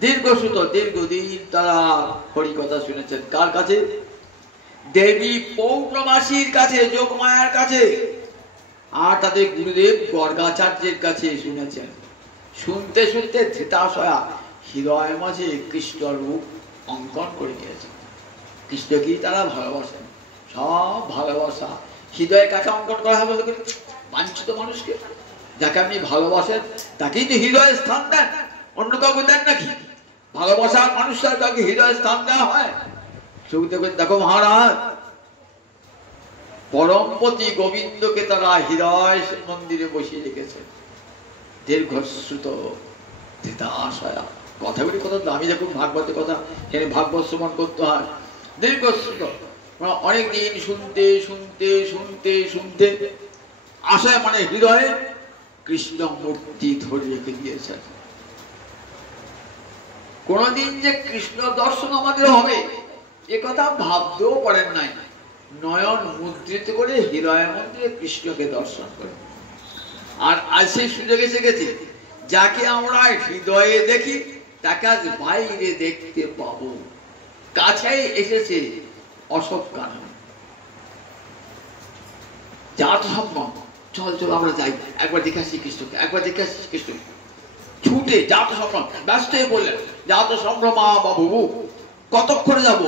দীর্ঘশ্রুত দীর্ঘদিন তারা হরিকথা শুনেছেন। কার কাছে? দেবী পৌর্ণমাসীর কাছে, যোগমায়ার কাছে, আর তাদের গুরুদেব গর্গাচার্যের কাছে শুনেছেন। শুনতে শুনতে ধৃতাশয়া হৃদয় মাঝে কৃষ্ণ রূপ অঙ্কন করে দিয়েছে। কৃষ্ণকেই তারা ভালোবাসেন, সব ভালোবাসা হৃদয়ে কাকে অঙ্কন করা হবে? বাঞ্ছিত মানুষকে, যাকে আপনি ভালোবাসেন তাকেই তো হৃদয়ে স্থান দেন, অন্য কাউকে দেন নাকি? ভালোবাসার মানুষরা কাউকে হৃদয়ে স্থান দেওয়া হয়? দেখো মহারাজ, পরমপতি গোবিন্দকে তারা হৃদয় মন্দিরে বসিয়ে রেখেছে। দীর্ঘশ্রুত ধৃতাশয়া কথাগুলি কত দামি, দেখুন ভাগবতের কথা, এখানে ভাগবত শ্রবণ করতে হয় দীর্ঘশ্রুত, অনেক দিন শুনতে শুনতে শুনতে শুনতে আশায় মানে হৃদয়ে কৃষ্ণ মূর্তি ধরে রেখে দিয়েছেন। কোনদিন যে কৃষ্ণ দর্শন আমাদের হবে এ কথা ভাবতেও পারেন নাই। নয়ন মুদ্রিত করে হৃদয়ের মধ্যে কৃষ্ণকে দর্শন করে। আর আজ সেই সুযোগ এসে গেছে, যাকে আমরা হৃদয়ে দেখি তাকে আজ বাইরে দেখতে পাবো। কাছেই এসেছে অশোক কানন, যা তো সম্ভব চল চল আমরা যাই, একবার দেখে আসি কৃষ্ণকে, একবার দেখে আসি কৃষ্ণকে। ছুটে যা তো সম্ভ্রম, ব্যস্ত হয়ে বললেন যা তো সম্ভ্রম বাবু, কতক্ষণে যাব?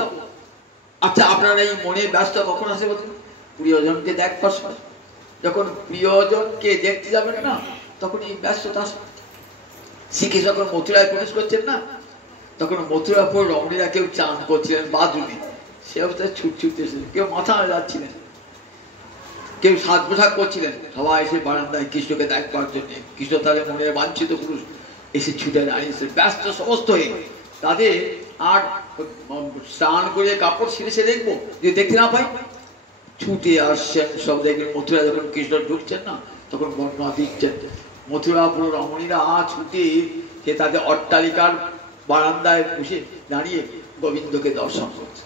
আচ্ছা আপনার এই মনে ব্যস্ত কখন আসে বলুন? প্রিয়জনকে দেখবার সময়, যখন প্রিয়জনকে দেখতে যাবেন না তখন এই ব্যস্ততা আসে। শ্রীকৃষ্ণ যখন মথুরায় প্রবেশ করছেন না, তখন মথুরাপুর রমণীরা কেউ চান করছিলেন বাথরুমে, সে অবস্থায় ছুট ছুটতে এসেছিলেন, কেউ মাথা যাচ্ছিলেন, কেউ সাজ পোশাক করছিলেন, সবাই এসে বারান্দায় কৃষ্ণকে দেখবার জন্য। কৃষ্ণ তাহলে মনে বাঞ্ছিত পুরুষ এসে ছুটে দাঁড়িয়েছে ব্যস্ত সমস্ত হয়ে। তাদের আর স্নান করে কাপড় ছিঁড়ে সে দেখবো যে দেখতে না পাই, ছুটে আসছেন সব। দেখবেন মথুরা যখন কৃষ্ণ ঢুকছেন না তখন বর্ণনা দিচ্ছেন, মথুরাপুর রমণীরা ছুটে সে তাদের অট্টালিকার বারান্দায় বসে দাঁড়িয়ে গোবিন্দকে দর্শন করছে।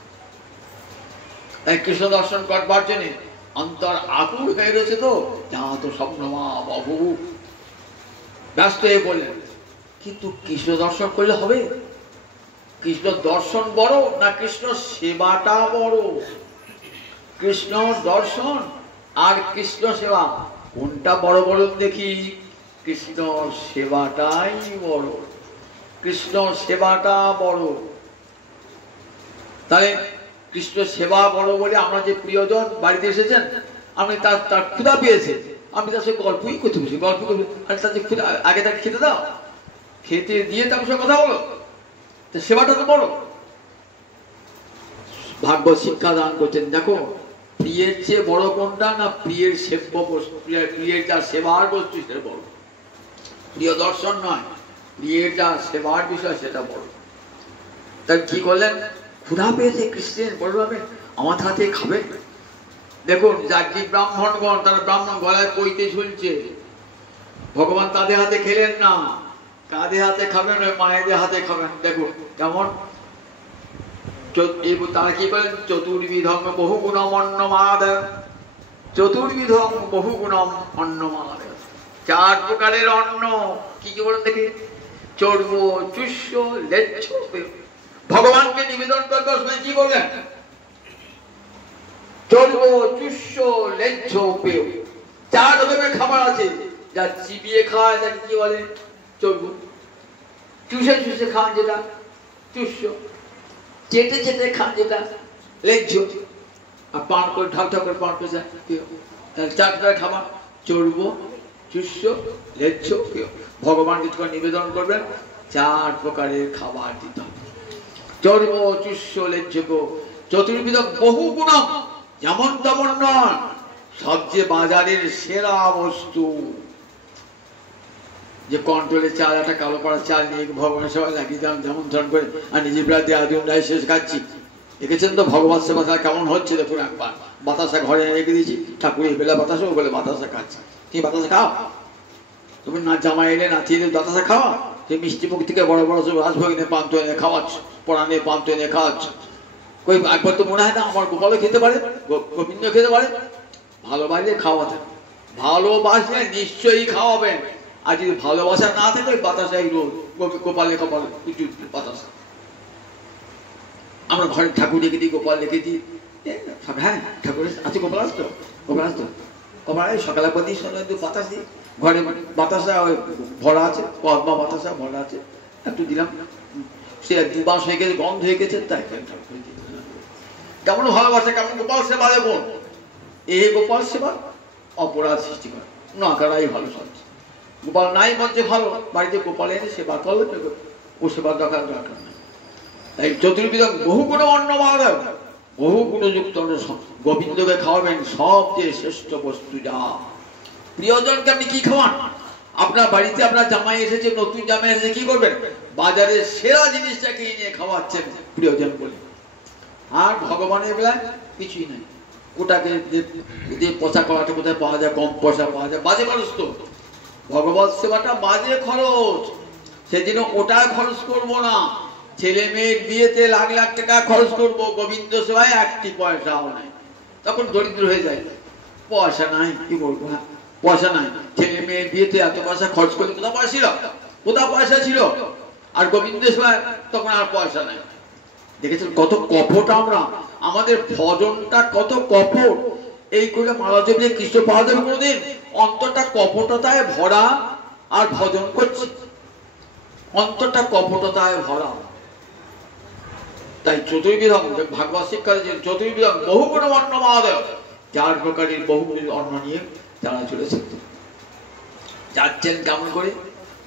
তাই কৃষ্ণ দর্শন করবার জন্য অন্তর আকুল হয়ে রয়েছে, তো যা তো সম্ভ্রমা বাবু ব্যস্ত হয়ে বললেন। কিন্তু কৃষ্ণ দর্শন করলে হবে? কৃষ্ণ দর্শন বড় না কৃষ্ণ সেবাটা বড়? কৃষ্ণ দর্শন আর কৃষ্ণ সেবা কোনটা বড় বড় দেখি? কৃষ্ণ সেবাটাই বড়, কৃষ্ণ সেবাটা বড়। তাহলে কৃষ্ণ সেবা বড় বলে আমরা যে প্রিয়জন বাড়িতে এসেছেন, আমি তার ক্ষুধা পেয়েছে, আমি তার সঙ্গে গল্পই করতে বসি, গল্প করবো, আর তার যে ক্ষুধা আগে তাকে খেতে দাও, খেতে দিয়ে তার সঙ্গে কথা বলো, সেবাটা তো বড়। ভাগবত শিক্ষা দান করছেন, দেখো প্রিয়ের চেয়ে বড় কোনটা না প্রিয়ের সেব্য বস্তু, প্রিয়ের যা সেবার বস্তু সেটা বড়। প্রিয় দর্শন নয়, প্রিয়ের যা সেবার বিষয় সেটা বড়। তাই কি করলেন? ক্ষুধা পেয়েছে কৃষ্ণের, বলবে আমার হাতে খাবে। দেখুন যাজ্ঞিক ব্রাহ্মণগণ, তারা ব্রাহ্মণ গলায় পইতে ঝুলছে, ভগবান তাদের হাতে খেলেন না, কাঁধে হাতে খাবেন, ওই মায়েদের হাতে খাবেন। দেখুন কেমন তারা কি করলেন? চতুর্বিধম বহুগুণম অন্নমাদায়, চতুর্বিধম বহুগুণম অন্নমাদায়, 4 প্রকারের অন্ন। কি কি বলেন দেখি? চর্ব, চুষ্য, লেচ্ছ। ভগবানকে নিবেদন করবার সময় কি বললেন? চর্ব, চুষ্য, লেচ্ছ, পেয়। 4 রকমের খাবার আছে। যা চিবিয়ে খায় তাকে কি বলে? চর্ব। চুষে চুষে খান যেটা চুষ্য, চেটে চেটে খান যেটা লেজ্জ, আর পান করে ঢাক ঢাক করে পান করে পেয়। তাহলে 4 প্রকার খাবার, চর্ব, চুষ্য, লেজ্জ, পেয়। ভগবানকে যখন নিবেদন করবেন 4 প্রকারের খাবার দিতে হবে। চর্ব, চুষ্য, লেজ্জ, চতুর্বিধ বহু গুণ, যেমন তেমন নয়, সবচেয়ে বাজারের সেরা বস্তু। যে কন্ট্রোলের চাল, একটা কালো পাড়া চাল নিয়ে ভগবানের সবাই লাগিয়ে দিলাম যেমন ধরন করে, আর নিজের প্রাতে আদিম রায় শেষ খাচ্ছি। দেখেছেন তো ভগবান সেবা কেমন হচ্ছে? দেখুন একবার বাতাসা ঘরে রেখে দিয়েছি, ঠাকুর এই বেলা বাতাসা, ও বলে বাতাসা খাচ্ছে। তুমি বাতাসা খাও, তুমি না জামা এলে না এলে বাতাসা খাওয়া। সে মিষ্টি মুখ থেকে বড় বড় সব রাজভোগ এনে পান্ত এনে খাওয়াচ্ছ, পড়ানে পান্ত এনে খাওয়াচ্ছ। কই একবার তো মনে হয় না আমার গোপালও খেতে পারে, গোবিন্দ খেতে পারে? ভালোবাসলে খাওয়াতে, ভালোবাসলে নিশ্চয়ই খাওয়াবেন। আর যদি ভালোবাসা না থাকে বাতাসাই রোজ গোপালে কপাল প্রচুর বাতাসা। আমরা ঘরে ঠাকুর রেখে দিই, গোপাল রেখে দিই। হ্যাঁ ঠাকুর আছে, গোপাল আসতো, গোপাল আসতো, গোপাল সকালে পর দিই, সকালে বাতাস দিই। ঘরে বাতাসা ভরা আছে, পদ্মা বাতাসা ভরা আছে, একটু দিলাম। সে 2 মাস হয়ে গেছে, গন্ধ হয়ে গেছে, তাই কেমন ভালোবাসা, কেমন গোপাল সেবা। দেখুন এই গোপাল সেবা অপরাধ সৃষ্টি করে না, করাই ভালো। সবচেয়ে গোপাল নাই মধ্যে ভালো, বাড়িতে গোপাল এনে সেবা করলে ও সেবার দরকার দরকার নাই। তাই চতুর্বিধ বহু গুণ অন্ন মাদায়, বহু গুণযুক্ত গোবিন্দকে খাওয়াবেন সবচেয়ে শ্রেষ্ঠ বস্তু। যা প্রিয়জনকে আপনি কি খাওয়ান? আপনার বাড়িতে আপনার জামাই এসেছে, নতুন জামাই এসেছে, কি করবেন? বাজারের সেরা জিনিসটাকে নিয়ে খাওয়াচ্ছেন প্রিয়জন বলে। আর ভগবানের বেলায় কিছুই নাই। ওটাকে যে পচা কলাটা কোথায় পাওয়া যায়, কম পয়সা পাওয়া যায়, বাজে খরচ তো। ভগবত সেবাটা বাজে খরচ, সেদিন ওটা খরচ করবো না। ছেলে মেয়ের বিয়েতে লাখ লাখ টাকা খরচ করবো, গোবিন্দ সেবায় একটি পয়সাও নাই। তখন দরিদ্র হয়ে যায়, পয়সা নাই, কি বলবো, হ্যাঁ পয়সা নাই। ছেলে মেয়ের বিয়েতে এত পয়সা খরচ করতে কোথাও পয়সা ছিল, কোথাও পয়সা ছিল। আর গোবিন্দ সেবায় তখন আর পয়সা নাই। দেখেছেন কত কপট আমরা, আমাদের ভজনটা কত কপট। এই করে মালা জপলে কৃষ্ণ পাওয়া যাবে কোনোদিন? অন্তরটা কপটতায় ভরা আর ভজন করছি, অন্তরটা কপটতায় ভরা। তাই চতুর্বিধম ভাগবত শিক্ষা চতুর্বিধম বহু গুণ অন্ন মহাদেব, 4 প্রকারের বহু অন্ন নিয়ে তারা চলেছেন। যাচ্ছেন কেমন করে?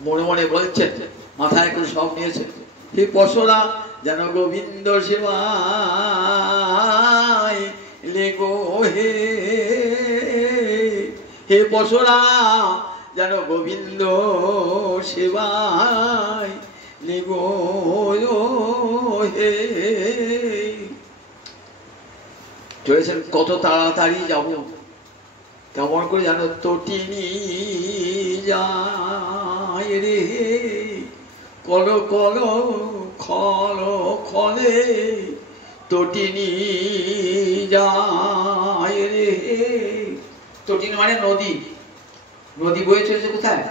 মনে মনে বলছেন, মাথায় করে সব নিয়েছেন, হে পশরা যেন গোবিন্দ সেবায় লেগো হে, হে পশরা যেন গোবিন্দ সেবায় লেগো হে। চলেছেন কত তাড়াতাড়ি যাব, কেমন করে জানো? তটিনী যায় রে কল কল খল খলে, তটিনী যায় রে। তটিনী মানে নদী, নদী বয়ে চলেছে কোথায়?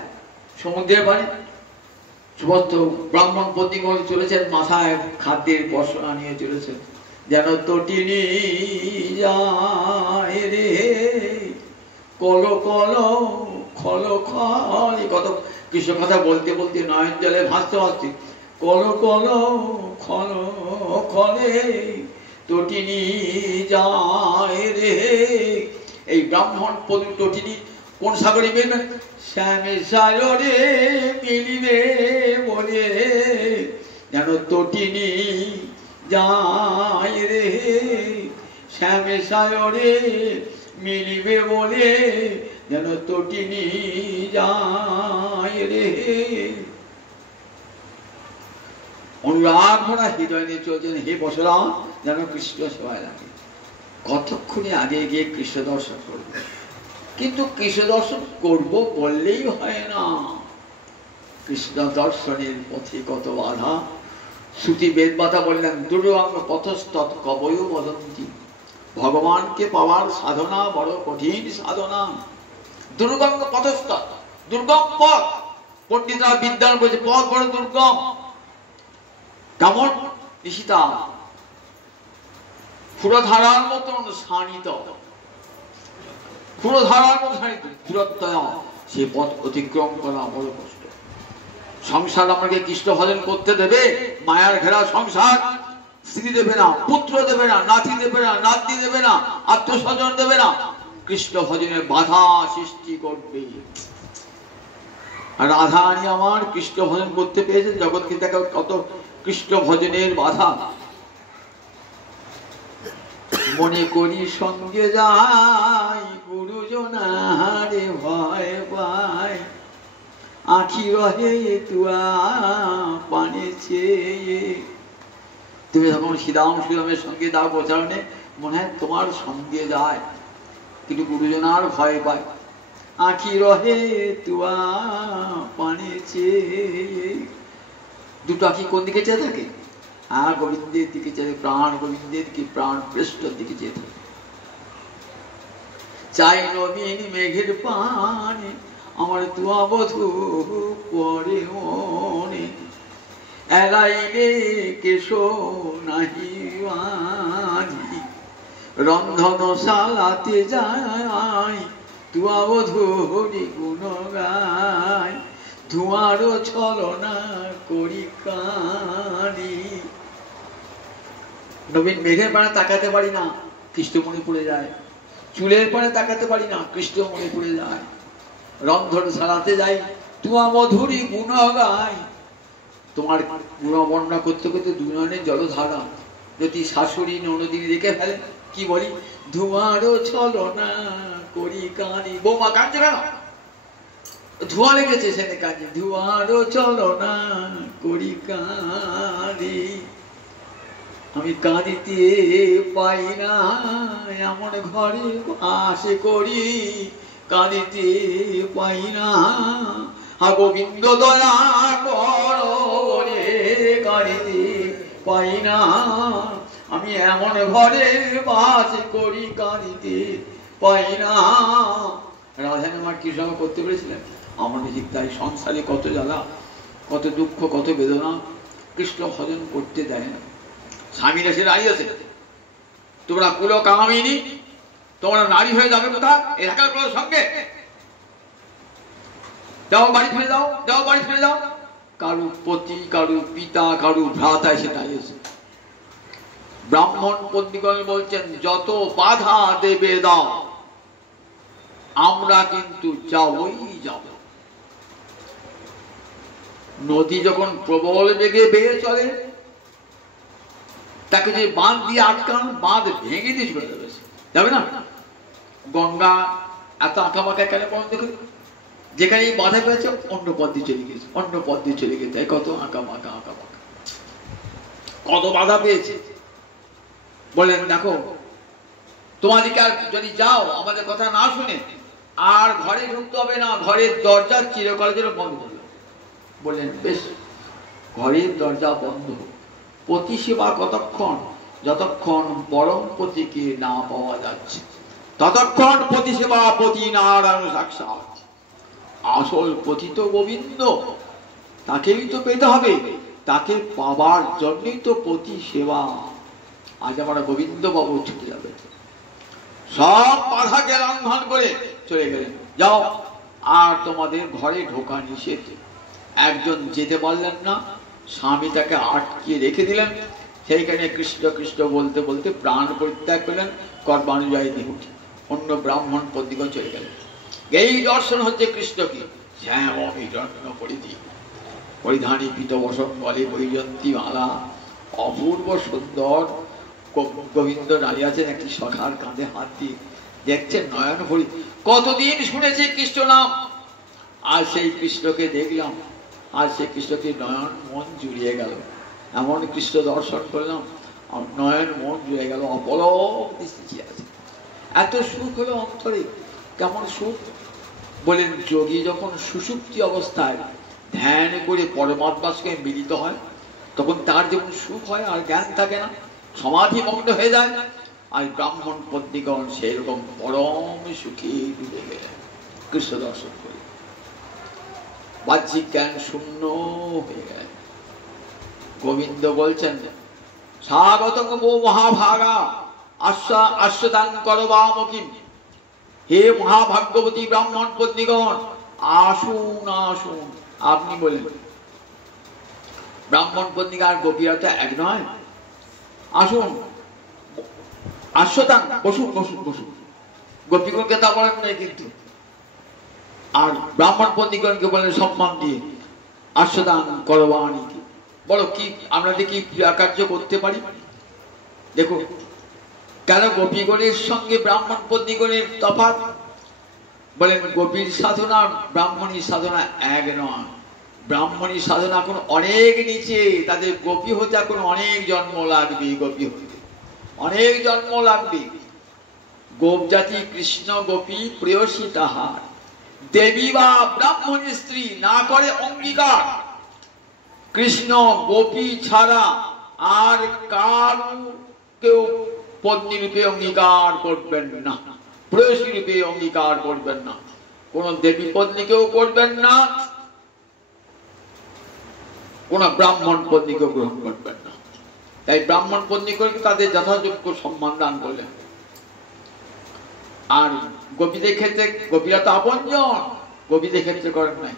সমুদ্রের পাড়ে। সমস্ত ব্রাহ্মণ পত্নীগণ চলেছেন, মাথায় খাদ্যের পসরা নিয়ে চলেছেন, যেন তটিনী যায় রে কল কল খল খল। কত কৃষ্ণ কথা বলতে বলতে নয়ন জলে ভাসতে ভাসতে কল কল খল খলে তটিনী যায় রে। এই ব্রাহ্মণ তটিনী কোন সাগরে বেরোবেন? শ্যামে সাগরে মিলিবে বলে যেন তটিনী যায় রে, শ্যামে সাগরে মিলিবে বলে যেন তটিনী যায় রে। অনুরাগ ভরা হৃদয় নিয়ে চলছেন, হে বসরা যেন কৃষ্ণ সেবায় লাগে। কতক্ষণে আগে গিয়ে কৃষ্ণ দর্শন করবো, কিন্তু কৃষ্ণ দর্শন করবো বললেই হয় না। কৃষ্ণ দর্শনের পথে কত বাধা। শ্রুতি বেদ বাধা বললেন, দুর্গম পথস্তৎ কবয় বদন্তি। ভগবানকে পাওয়ার সাধনা বড় কঠিন সাধনা। দুর্গম পথস্তৎ, দুর্গম পথ। পণ্ডিতরা বিদ্যান বলছে পথ বড় দুর্গম। কেমন? ঈশিতা ক্ষুরধারার মতন শানিত, ক্ষুরধারার মতন শানিত, ক্ষুরত্বয়া, সে পথ অতিক্রম করা বড় কষ্ট। সংসার আমাকে কৃষ্ণ ভজন করতে দেবে? মায়ার ঘেরা সংসার। স্ত্রী দেবে না, পুত্র দেবে না, নাতি দেবে না, নাতনি দেবে না, আত্মস্বজন দেবে না, কৃষ্ণ ভজনের বাধা সৃষ্টি করবে। আর রাধা রানী আমার কৃষ্ণ ভজন করতে পেরেছে, জগৎ কিন্তু কত কৃষ্ণ ভজনের বাধা। মনে করি সঙ্গে যাই গুরুজনারে ভয় পাই, আখি রহে তুয়া পানে চেয়ে। তুমি যখন শ্রীরাম শ্রীরামের সঙ্গে দাও গোচারণে, মনে হয় তোমার সঙ্গে যায়, কিন্তু গুরুজনার ভয় পায়। আখি রহে তুয়া পানে চেয়ে। দুটো আখি কোন দিকে চেয়ে থাকে? গোবিন্দের দিকে চেয়ে, প্রাণ গোবিন্দের দিকে, প্রাণ কৃষ্ণের দিকে চেয়ে থাকে। চাই নবীন মেঘের পানে আমার তুয়া বধূ পরে মনে, এলাইলে কেশো নাহি মাঝি, রন্ধন শালাতে যাই তুয়া বধূরি গুণ গাই, ধোঁয়ারও ছলনা করি কানি। নবীন মেঘের পানে তাকাতে পারি না, কৃষ্ণ মনে পড়ে যায়। চুলের পানে তাকাতে পারি না, কৃষ্ণ মনে পড়ে যায়। রন্ধন শালাতে যাই তুয়া মধুরী গুণ গাই। তোমার গুণ বর্ণনা করতে করতে দুজনের জলধারা। যদি শাশুড়ি ননদিনী দেখে ফেলে, কি বলি? ধোঁয়ারও ছলনা করি কানি। বৌমা কাঁদছে কেন? ধোঁয়া লেগেছে সেনে কাজে, ধোঁয়ারও চলো না করি কাঁদি, আমি কাঁদিতে পাই না এমন ঘরে আসে করি, কাঁদিতে পাই না গোবিন্দ দয়া করে, কাঁদিতে পাই না আমি এমন ঘরে বাস করি, কাঁদিতে পাই না। রাধারানী আমার কি সঙ্গে করতে পেরেছিলেন? আমাদের ঠিক তাই, সংসারে কত জ্বালা, কত দুঃখ, কত বেদনা, কৃষ্ণ ভজন করতে দেয় না। স্বামীর এসে দাঁড়িয়ে আছে, তোমরা কুলো কামিনী, তোমরা নারী হয়ে যাবে কোথা এলাকার সঙ্গে, যাও বাড়ি ফিরে যাও, যাও বাড়ি ফিরে যাও। কারু পতি, কারু পিতা, কারু ভ্রাতা এসে দাঁড়িয়েছে। ব্রাহ্মণ পত্নীগণ বলছেন, যত বাধা দেবে দাও, আমরা কিন্তু যাবই যাব। নদী যখন প্রবল বেগে বেয়ে চলে, তাকে যে বাঁধ দিয়ে আটকান, বাঁধ ভেঙে দিয়ে চলে যাবে, যাবে না? গঙ্গা এত আঁকাবাঁকা কেন বন্ধ দেখুন, যেখানে বাধা পেয়েছে অন্য পথ দিয়ে চলে গেছে, অন্য পথ দিয়ে চলে গেছে, কত আঁকাবাঁকা, আঁকাবাঁকা, কত বাধা পেয়েছে। বললেন, দেখো তোমাদেরকে আর যদি যাও আমাদের কথা না শুনে, আর ঘরে ঢুকতে হবে না, ঘরের দরজা চিরকালের জন্য বন্ধ করল। বললেন, বেশ, ঘরের দরজা বন্ধ, পতি সেবা কতক্ষণ? যতক্ষণ পরম পতিকে না পাওয়া যাচ্ছে, ততক্ষণ পতি সেবা, পতি নারায়ণ সাক্ষাৎ। আসল পতি তো গোবিন্দ, তাকেই তো পেতে হবে, তাকে পাবার জন্যই তো পতি সেবা। আজ আমরা গোবিন্দ বাবু ছুটে যাবে, সব বাধাকে লঙ্ঘন করে চলে গেলেন, যাও আর তোমাদের ঘরে ঢোকা নিষেধ। একজন যেতে পারলেন না, স্বামী তাকে আটকে রেখে দিলেন, সেইখানে কৃষ্ণ কৃষ্ণ বলতে বলতে প্রাণ পরিত্যাগ করলেন, কর্মানুযায়ী দেহটি। অন্য ব্রাহ্মণ পত্নীগণ চলে গেলেন। এই দর্শন হচ্ছে কৃষ্ণকে, শ্যাম হিরণ্য পরিধি পরিধানী পীত বসন বলে বৈজন্তী মালা, অপূর্ব সুন্দর গোবিন্দ দাঁড়িয়ে আছেন একটি সখার কাঁধে হাত দিয়ে, দেখছেন নয়ন ভরি। কতদিন শুনেছি কৃষ্ণ নাম, আজ সেই কৃষ্ণকে দেখলাম, আজ সেই কৃষ্ণকে নয়ন মন জুড়িয়ে গেল, এমন কৃষ্ণ দর্শন করলাম, নয়ন মন জুড়ে গেল, অপলক দৃষ্টি আছে, এত সুখ হলো অন্তরে। কেমন সুখ? বলেন, যোগী যখন সুষুপ্তি অবস্থায় ধ্যান করে পরমাত্মার সঙ্গে মিলিত হয়, তখন তার যেমন সুখ হয়, আর জ্ঞান থাকে না, সমাধি মগ্ন হয়ে যায়। আর ব্রাহ্মণ পত্নীগণ সেই রকম পরম সুখে ডুবে গেলেন কৃষ্ণ দর্শন করে, বাহ্যিক জ্ঞান শূন্য হয়ে গেলেন। গোবিন্দ বলছেন, স্বাগতং মো মহাভাগা আশ্রদান করবামকিম। হে মহাভাগ্যবতী ব্রাহ্মণ পত্নীগণ, আসুন আসুন। আপনি বলেন, ব্রাহ্মণ পত্নীকা আর গোপীরা তো এক নয়, আসুন আশ্রদান, বসুন বসুন বসুন। গোপীগণকে তা বলেন নয় কিন্তু, আর ব্রাহ্মণ পত্নীগণকে বলেন সম্মান দিয়ে আশ্রদান করবানি। বলো কি আমরা কি ক্রিয়াকার্য করতে পারি? দেখো কেন গোপীগণের সঙ্গে ব্রাহ্মণ পত্নীগণের তফাৎ। বলেন, গোপীর সাধনা ব্রাহ্মণী সাধনা এক নয়। ব্রাহ্মণী সাধনা এখন অনেক নিচে, তাদের গোপী হতে এখন অনেক জন্ম লাগবে, গোপী হতে অনেক জন্ম লাগবে। গোপ জাতি কৃষ্ণ গোপী প্রেয়সী তাহার, দেবী বা ব্রাহ্মণী স্ত্রী না করে অঙ্গীকার, কৃষ্ণ গোপী ছাড়া আর কেউ পত্নী রূপে অঙ্গীকার করবেন না, প্রেয়সী রূপে অঙ্গীকার করবেন না, কোন দেবী পত্নীকেও করবেন না, কোন ব্রাহ্মণ পত্নীকেও গ্রহণ করবেন না। তাই ব্রাহ্মণ পত্নীকে তাদের যথাযোগ্য সম্মান দান করলেন। আর গোপীদের ক্ষেত্রে, গোপীরা তো আপনজন, গোপীদের ক্ষেত্রে করেন নাই।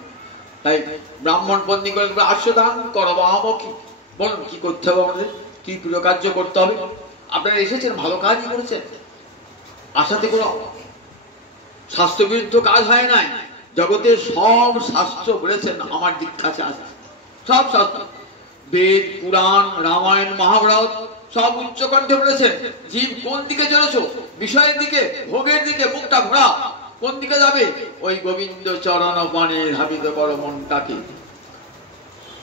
তাই ব্রাহ্মণ পত্নীকে আশ্রদান করবামকি। বলুন কি করতে হবে আমাদের, কি প্রিয় কার্য করতে হবে? আপনারা এসেছেন, ভালো কাজই করেছেন, আসাতে কোনো শাস্ত্র বিরুদ্ধ কাজ হয় নাই। জগতের সব শাস্ত্র বলেছেন আমার দীক্ষাতে আসা, সব শাস্ত্র, বেদ পুরাণ রামায়ণ মহাভারত সব উচ্চকণ্ঠে বলেছেন, জীব কোন দিকে চলেছ, বিষয়ের দিকে, ভোগের দিকে মুখটা ঘোরা, কোন দিকে যাবে? ওই গোবিন্দ চরণ পানে ধাবিত করো মনটাকে।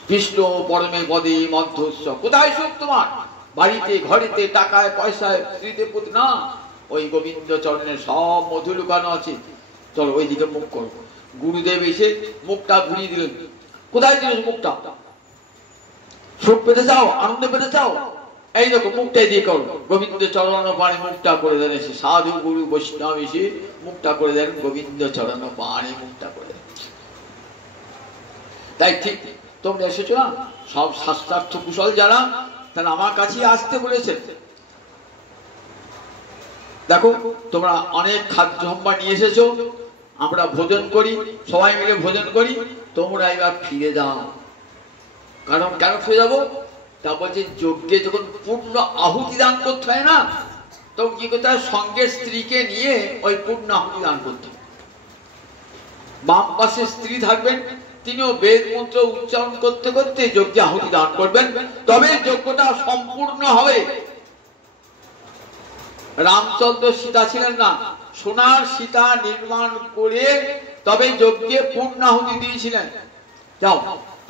কৃষ্ণ পরমে পদে মধ্যস্ব। কোথায় সুখ তোমার? বাড়িতে, ঘরেতে, টাকায়, পয়সায়, স্ত্রীতে, পুত্র না। ওই গোবিন্দ চরণে সব মধু লুকানো আছে। চলো ওই দিকে মুখ করো। গুরুদেব এসে মুখটা ঘুরিয়ে দিলেন। কোথায় দিল মুখটা? সুখ পেতে চাও, আনন্দ পেতে চাও, এই দেখো মুখটাই দিয়ে করো। গোবিন্দ চরণ পানে মুখটা করে দেন। এসে সাধু গুরু বৈষ্ণব এসে মুখটা করে দেন, গোবিন্দ চরণ পানে মুখটা করে দেন। তাই ঠিক তোমরা এসেছো না, সব শাস্ত্রার্থ কুশল যারা, তারা আমার কাছে আসতে বলেছেন। দেখো তোমরা অনেক খাদ্য সম্ভার নিয়ে এসেছো, আমরা ভোজন করি, সবাই মিলে ভোজন করি। তোমরা এবার ফিরে যাও। কারণ কেন ফিরে যাবো? তা বলছে যজ্ঞে যখন পূর্ণ আহুতি দান করতে হয় না, তখন কি করতে হয়? সঙ্গে স্ত্রীকে নিয়ে ওই পূর্ণ আহুতি দান করতে হয়। বাম পাশে স্ত্রী থাকবেন, তিনিও বেদ মন্ত্র উচ্চারণ করতে করতে যজ্ঞে আহুতি দান করবেন, তবে যজ্ঞটা সম্পূর্ণ হবে। রামচন্দ্র সীতা ছিলেন না, সোনার সীতা নির্মাণ করে তবে যজ্ঞে পূর্ণাহুতি দিয়েছিলেন। যাও,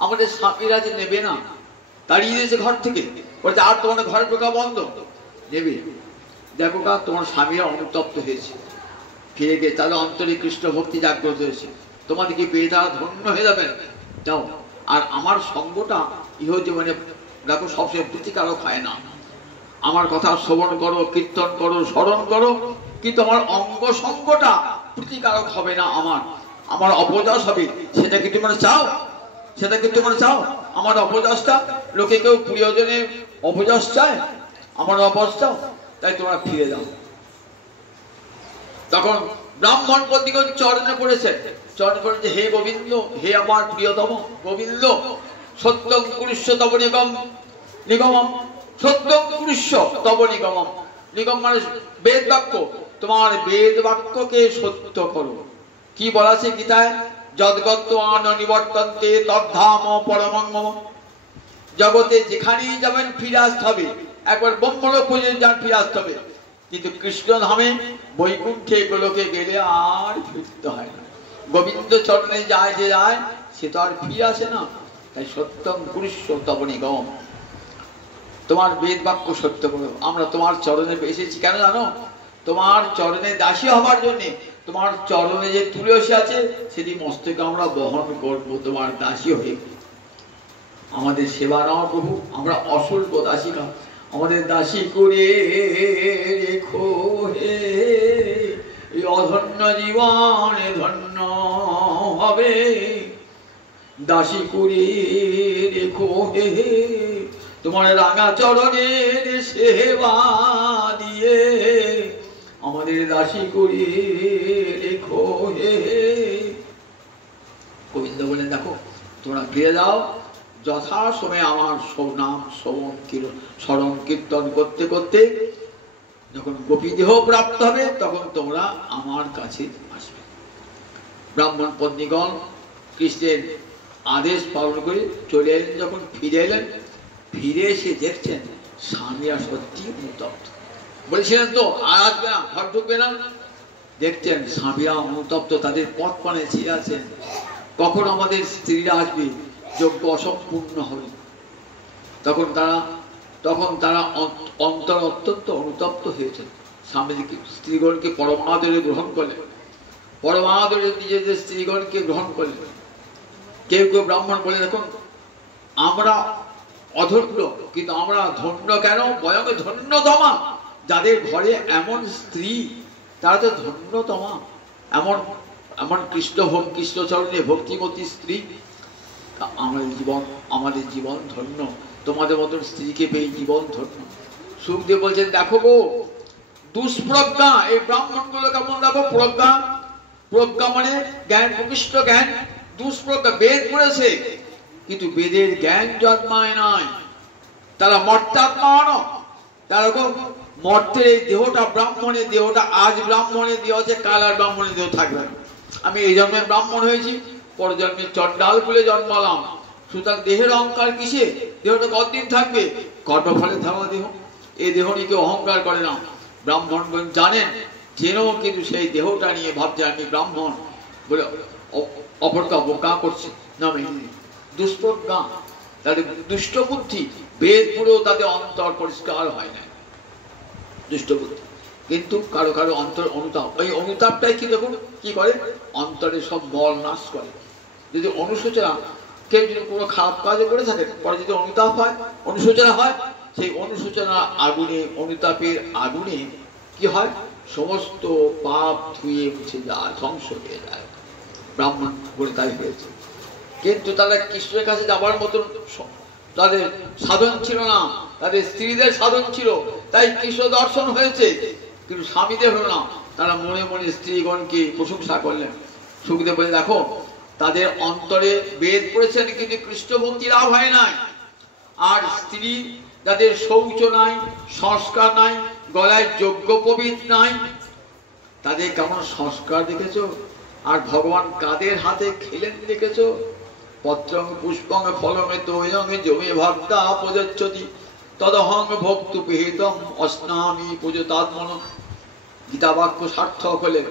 আমাদের স্বামীরা যে নেবে না, তাড়িয়ে দিয়েছে ঘর থেকে, বলছে আর তোমার ঘরে ঢোকা বন্ধ। নেবে, দেখো কা তোমার স্বামীরা অনুতপ্ত হয়েছে, ফিরে গিয়ে তাহলে অন্তরে কৃষ্ণ ভক্তি জাগ্রত হয়েছে, তোমাদেরকে পেয়ে তারা ধন্য হয়ে যাবেন। যাও, আর আমার সঙ্গটা ইহ জীবনে দেখো সবসময় প্রীতিকারক হয় না। আমার কথা শ্রবণ করো, কীর্তন করো, স্মরণ করো, কিন্তু আমার অঙ্গ সঙ্গটা প্রীতিকারক হবে না। আমার অপযশ হবে। সেটা কি তোমরা চাও? সেটা কি তোমরা চাও? আমার অপযশটা, লোকে কেউ প্রিয়জনের অপযশ চায়? আমার অপযশ চাও? তাই তোমরা ফিরে যাও। তখন ব্রাহ্মণ পন্ডিতগণ চরণে পড়েছে, চরণে পড়েছে, হে গোবিন্দ, হে আমার প্রিয়তম গোবিন্দ, সত্যং পুরুষ তব নিগম, নিগমম সত্যং পুরুষ তব নিগমম। নিগম মানে বেদ বাক্য, তোমার বেদ বাক্যকে সত্য করো। কি বলা আছে গীতায়? যদ্গত্বান নিবর্তন্তে তদ্ধাম পরমং মম। জগতে যেখানেই যাবেন ফিরে আসতে হবে, একবার ব্রহ্মলোক পর্যন্ত যান, ফিরে আসতে হবে। কিন্তু কৃষ্ণ ধামে বৈকুণ্ঠে গোলকে গেলে আর ফিরতে হয় না। গোবিন্দ চরণে যায় যে যায়, সে তো আর ফিরে আসে না। তাই সত্যম পুরুষ তব নিগম, তোমার বেদ বাক্য সত্য করো। আমরা তোমার চরণে এসেছি কেন জানো? তোমার চরণে দাসী হবার জন্যে। তোমার চরণে যে তুলসী আছে সেটি মস্তকে আমরা বহন করব তোমার দাসী হয়ে। আমাদের সেবা নাও প্রভু, আমরা অশুল্ক দাসী না, আমাদের দাসী করে রেখো হে। এই অধন্য জীবনে ধন্য হবে, দাসী করে রেখো হে। তোমার রাঙা চরণের সেবা দিয়ে আমাদের দাসী করে রেখো হে। গোবিন্দ বলেন, দেখো তোমরা ফিরে যাও, যথাসময়ে আমার নাম স্মরণ কীর্তন করতে করতে যখন গোপীদেহ প্রাপ্ত হবে, তখন তোমরা আমার কাছে আসবে। ব্রাহ্মণ পত্নীগণ কৃষ্ণের আদেশ পালন করে চলে এলেন। যখন ফিরে এলেন, ফিরে এসে দেখছেন স্বামীরা সত্যি অনুতপ্ত। বলেছিলেন তো আর আসবে না, ঘর ঢুকবে না। দেখছেন স্বামীরা অনুতপ্ত, তাদের পথ পানে চেয়ে আছেন, কখন আমাদের স্ত্রীরা আসবে, যজ্ঞ অসম্পূর্ণ হবে। তখন তারা অন্তর অত্যন্ত অনুতপ্ত হয়েছেন। স্বামীকে, স্ত্রীগণকে পরমাদরে গ্রহণ করলেন, পরমাদরে নিজেদের স্ত্রীগণকে গ্রহণ করলেন। কেউ কেউ ব্রাহ্মণ বলে, দেখুন আমরা অধন্য, কিন্তু আমরা ধন্য কেন? বয়ং ধন্যতমা। যাদের ঘরে এমন স্ত্রী, তারা তো ধন্যতমা। এমন এমন কৃষ্ণচরণে ভক্তিমতী স্ত্রী, আমাদের জীবন ধন্য। তোমাদের মতন স্ত্রীকে পেয়ে জীবন ধন্য। সুখদেব বলছেন, দেখো গো দুষ্প্রজ্ঞা এই ব্রাহ্মণগুলো কেমন, দেখো প্রজ্ঞা, প্রজ্ঞা মানে জ্ঞান, প্রকৃষ্ট জ্ঞান। দুষ্প্রজ্ঞা বেদ পড়েছে কিন্তু বেদের জ্ঞান জন্মায় নাই। তারা মর্তাত্মা না, তারা মর্তের এই দেহটা, ব্রাহ্মণের দেহটা, আজ ব্রাহ্মণের দেহ আছে, কাল আর ব্রাহ্মণের দেহ থাকবে না। আমি এই জন্মে ব্রাহ্মণ হয়েছি, পরের জন্মে চণ্ডাল কুলে জন্মালাম। সুতরাং দেহের অহংকার কিসে? দেহটা কতদিন থাকবে? কর্মফলে থাকা দেহ। এই দেহ নিয়ে কেউ অহংকার করে না। ব্রাহ্মণগণ জানেন জেনেও কিন্তু সেই দেহটা নিয়ে ভাবছে আমি ব্রাহ্মণ বলে অপরকে অবজ্ঞা করছে, না দুষ্প্রজ্ঞা, তাদের দুষ্ট বুদ্ধি। বেদ পুরেও তাদের অন্তর পরিষ্কার হয় না, দুষ্ট বুদ্ধি। কিন্তু কারো কারো অন্তর অনুতাপ, ওই অনুতাপটাই কি দেখুন কি করে, অন্তরে সব বল নাশ করে। যদি অনুশোচনা, কেউ যদি কোনো খারাপ কাজও করে থাকে, পরে যদি অনুতাপ হয়, অনুশোচনা হয়, সেই অনুশোচনা আগুনে, অনুতাপের আগুনে কি হয়, সমস্ত পাপ ধুয়ে মুছে যায়, ধ্বংস হয়ে যায়। ব্রাহ্মণ বলে তাই হয়েছে। কিন্তু তারা কৃষ্ণের কাছে যাবার মতন তাদের সাধন ছিল না, তাদের স্ত্রীদের সাধন ছিল, তাই কৃষ্ণ দর্শন হয়েছে, কিন্তু স্বামীদের হলো না। তারা মনে মনে স্ত্রীগণকে প্রশংসা করলেন। সুখদেব বলে দেখো, তাদের অন্তরে বেদ পড়েছেন কিন্তু কৃষ্ণ ভক্তি লাভ হয় নাই। আর স্ত্রী যাদের শৌচ নাই, সংস্কার নাই, গলায় যজ্ঞোপবীত নাই, তাদের কেমন সংস্কার দেখেছ? আর ভগবান কাদের হাতে খেলেন দেখেছ? পত্রং পুষ্পং ফলমে তোয়ং জমে ভক্তা প্রযচ্ছতি তদহং ভক্তু বিহিতম অস্নামি পূজতাত্মন। গীতা বাক্য সার্থক হলে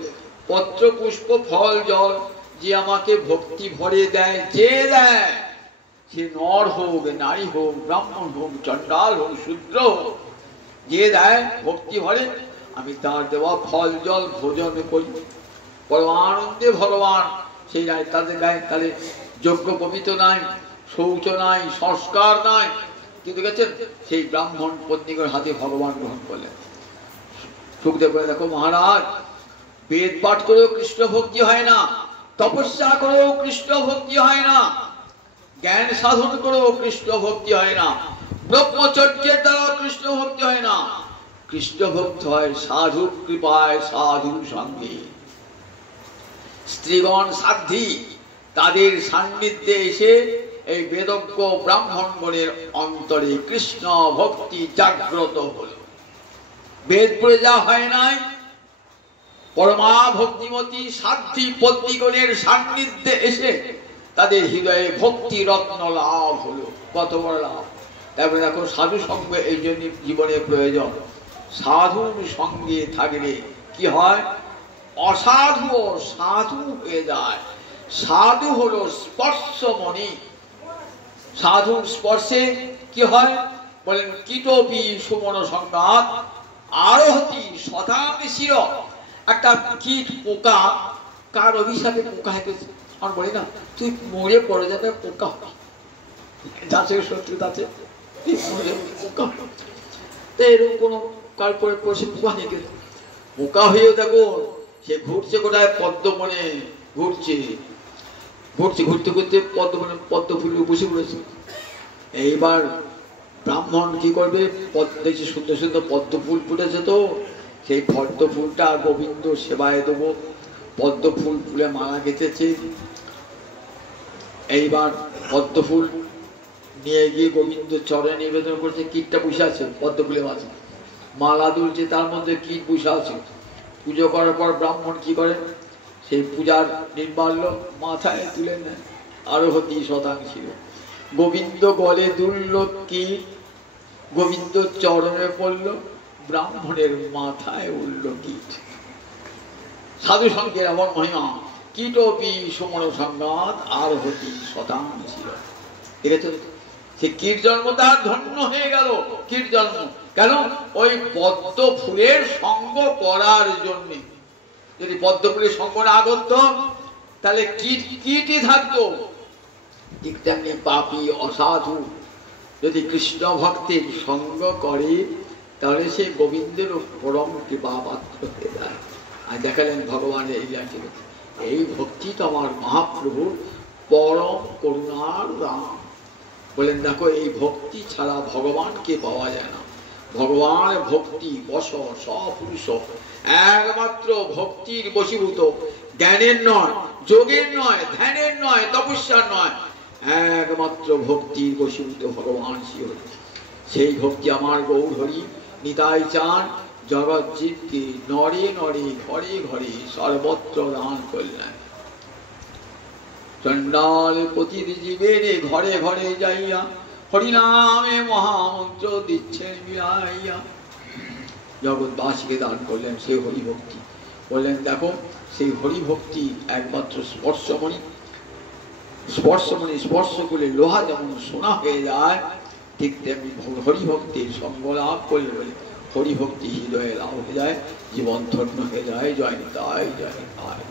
পত্র পুষ্প ফল জল যে আমাকে ভক্তি ভরে দেয়, যে দেয়, সে নর হোক, নারী হোক, ব্রাহ্মণ হোক, চণ্ডাল হোক, শূদ্র হোক, যে দেয় ভক্তি ভরে, আমি তার দেওয়া ফল জল ভোজন করি। বড় আনন্দে ভগবান সেই নাই তাদের গায়ে। তাহলে যজ্ঞ পবিত্র নাই, শৌচ নাই, সংস্কার নাই, কিন্তু গেছেন সেই ব্রাহ্মণ পত্নীদের হাতে ভগবান গ্রহণ করলেন। সুখদেব বলে দেখো মহারাজ, বেদ পাঠ করেও কৃষ্ণ ভক্তি হয় না, তপস্যা করেও কৃষ্ণ ভক্তি হয় না, জ্ঞান সাধন করেও কৃষ্ণ ভক্তি হয় না, ব্রহ্মচর্যের দ্বারা কৃষ্ণ ভক্তি হয় না। কৃষ্ণ ভক্তি হয় সাধু কৃপায়, সাধু সঙ্গে। স্ত্রীগণ সাধ্যী, তাদের সান্নিধ্যে এসে এই বেদজ্ঞ ব্রাহ্মণগণের অন্তরে কৃষ্ণ ভক্তি জাগ্রত হল। বেদ পড়ে যা হয় নাই, পরমা ভক্তিমতী সাধ্যী পত্নীগণের সান্নিধ্যে এসে তাদের হৃদয়ে ভক্তি রত্ন লাভ হলো। কত বড় লাভ! তারপরে দেখো সাধু সঙ্গ এই জন্য জীবনে প্রয়োজন। সাধুর সঙ্গে থাকলে কি হয়, অসাধু সাধু হয়ে যায়। সাধু হলো স্পর্শমণি। সাধুর স্পর্শে কি হয় বলেন, কীটপি সুমন সংঘাত আরোহতি শতাংশ শির। একটা কীট পোকা, কার অভিশাপে পোকা হেঁটেছে, আর বলি না তুই মরে পড়ে যাবে, পোকা যাচ্ছে শত্রু আছে, তুই মরে পোকা। এরকম কোনো কার পরে পড়ছে পোকা হেঁটে, পোকা হয়েও দেখো সে ঘুরছে কোথায়, পদ্মবনে ঘুরছে, ঘুরছে, ঘুরতে ঘুরতে পদ্মবনে পদ্ম ফুল বসে পড়েছে। এইবার ব্রাহ্মণ কি করবে, দেখছি সুন্দর সুন্দর পদ্ম ফুল ফুটেছে, তো সেই পদ্ম ফুলটা গোবিন্দ সেবায় দেবো। পদ্ম ফুল ফুলে মালা গেঁথেছে। এইবার পদ্ম ফুল নিয়ে গিয়ে গোবিন্দ চরণে নিবেদন করছে। কীটটা বসে আছে পদ্ম ফুলের মাঝে, মালা দুলছে, তার মধ্যে কীট বসে আছে। পুজো করার পর ব্রাহ্মণ কি করে, সেই পূজার নির্মাল্য মাথায় তুলে নেন, আরোহতি শতাংশ। গোবিন্দ গলে দুলল কীট, গোবিন্দ চরণে পড়ল, ব্রাহ্মণের মাথায় উঠল কীট। সাধু সঙ্গের এমন মহিমা, কীটপি সুমন সংঘাত আরোহতি শতাংশ। দেখেছ, সে কীট জন্ম তার ধন্য হয়ে গেল। কীট জন্ম কেন? ওই পদ্ম ফুলের সঙ্গ করার জন্য। যদি পদ্ম ফুলের সঙ্গ না করত, তাহলে কীটই থাকতো। ঠিক তেমনি পাপী অসাধু যদি কৃষ্ণ ভক্তের সঙ্গ করে, তাহলে সে গোবিন্দের পরম কৃপা পাত্র হয়ে যায়। আর দেখালেন ভগবানের এই ভক্তি তো আমার মহাপ্রভুর পরম করুণার দান। বলেন দেখো, এই ভক্তি ছাড়া ভগবানকে পাওয়া যায় না। ভগবান ভক্তি বশ সপুরুষ, একমাত্র ভক্তির বশীভূত, জ্ঞানের নয়, যোগের নয়, ধ্যানের নয়, তপস্যার নয়, একমাত্র ভক্তির বশীভূত ভগবান শিব। সেই ভক্তি আমার গৌর হরি নিতাই চান জগৎ জীবকে নরে নরে ঘরে ঘরে সর্বত্র দান করলেন। চণ্ডাল প্রতির জীবের ঘরে ঘরে যাইয়া হরিনামে মহামন্ত্র দিচ্ছেন মিলাইয়া। জগৎবাসীকে দান করলেন সে হরি ভক্তি। বললেন দেখো সেই হরিভক্তি একমাত্র স্পর্শমণি, স্পর্শমণি স্পর্শ করে লোহা যেমন সোনা হয়ে যায়, ঠিক তেমনি হরিভক্তির সঙ্গ লাভ করলে বলে হরিভক্তি হৃদয়ে লাভ হয়ে যায়, জীবন ধন্য হয়ে যায়। জয় নিতাই, জয় নিতাই।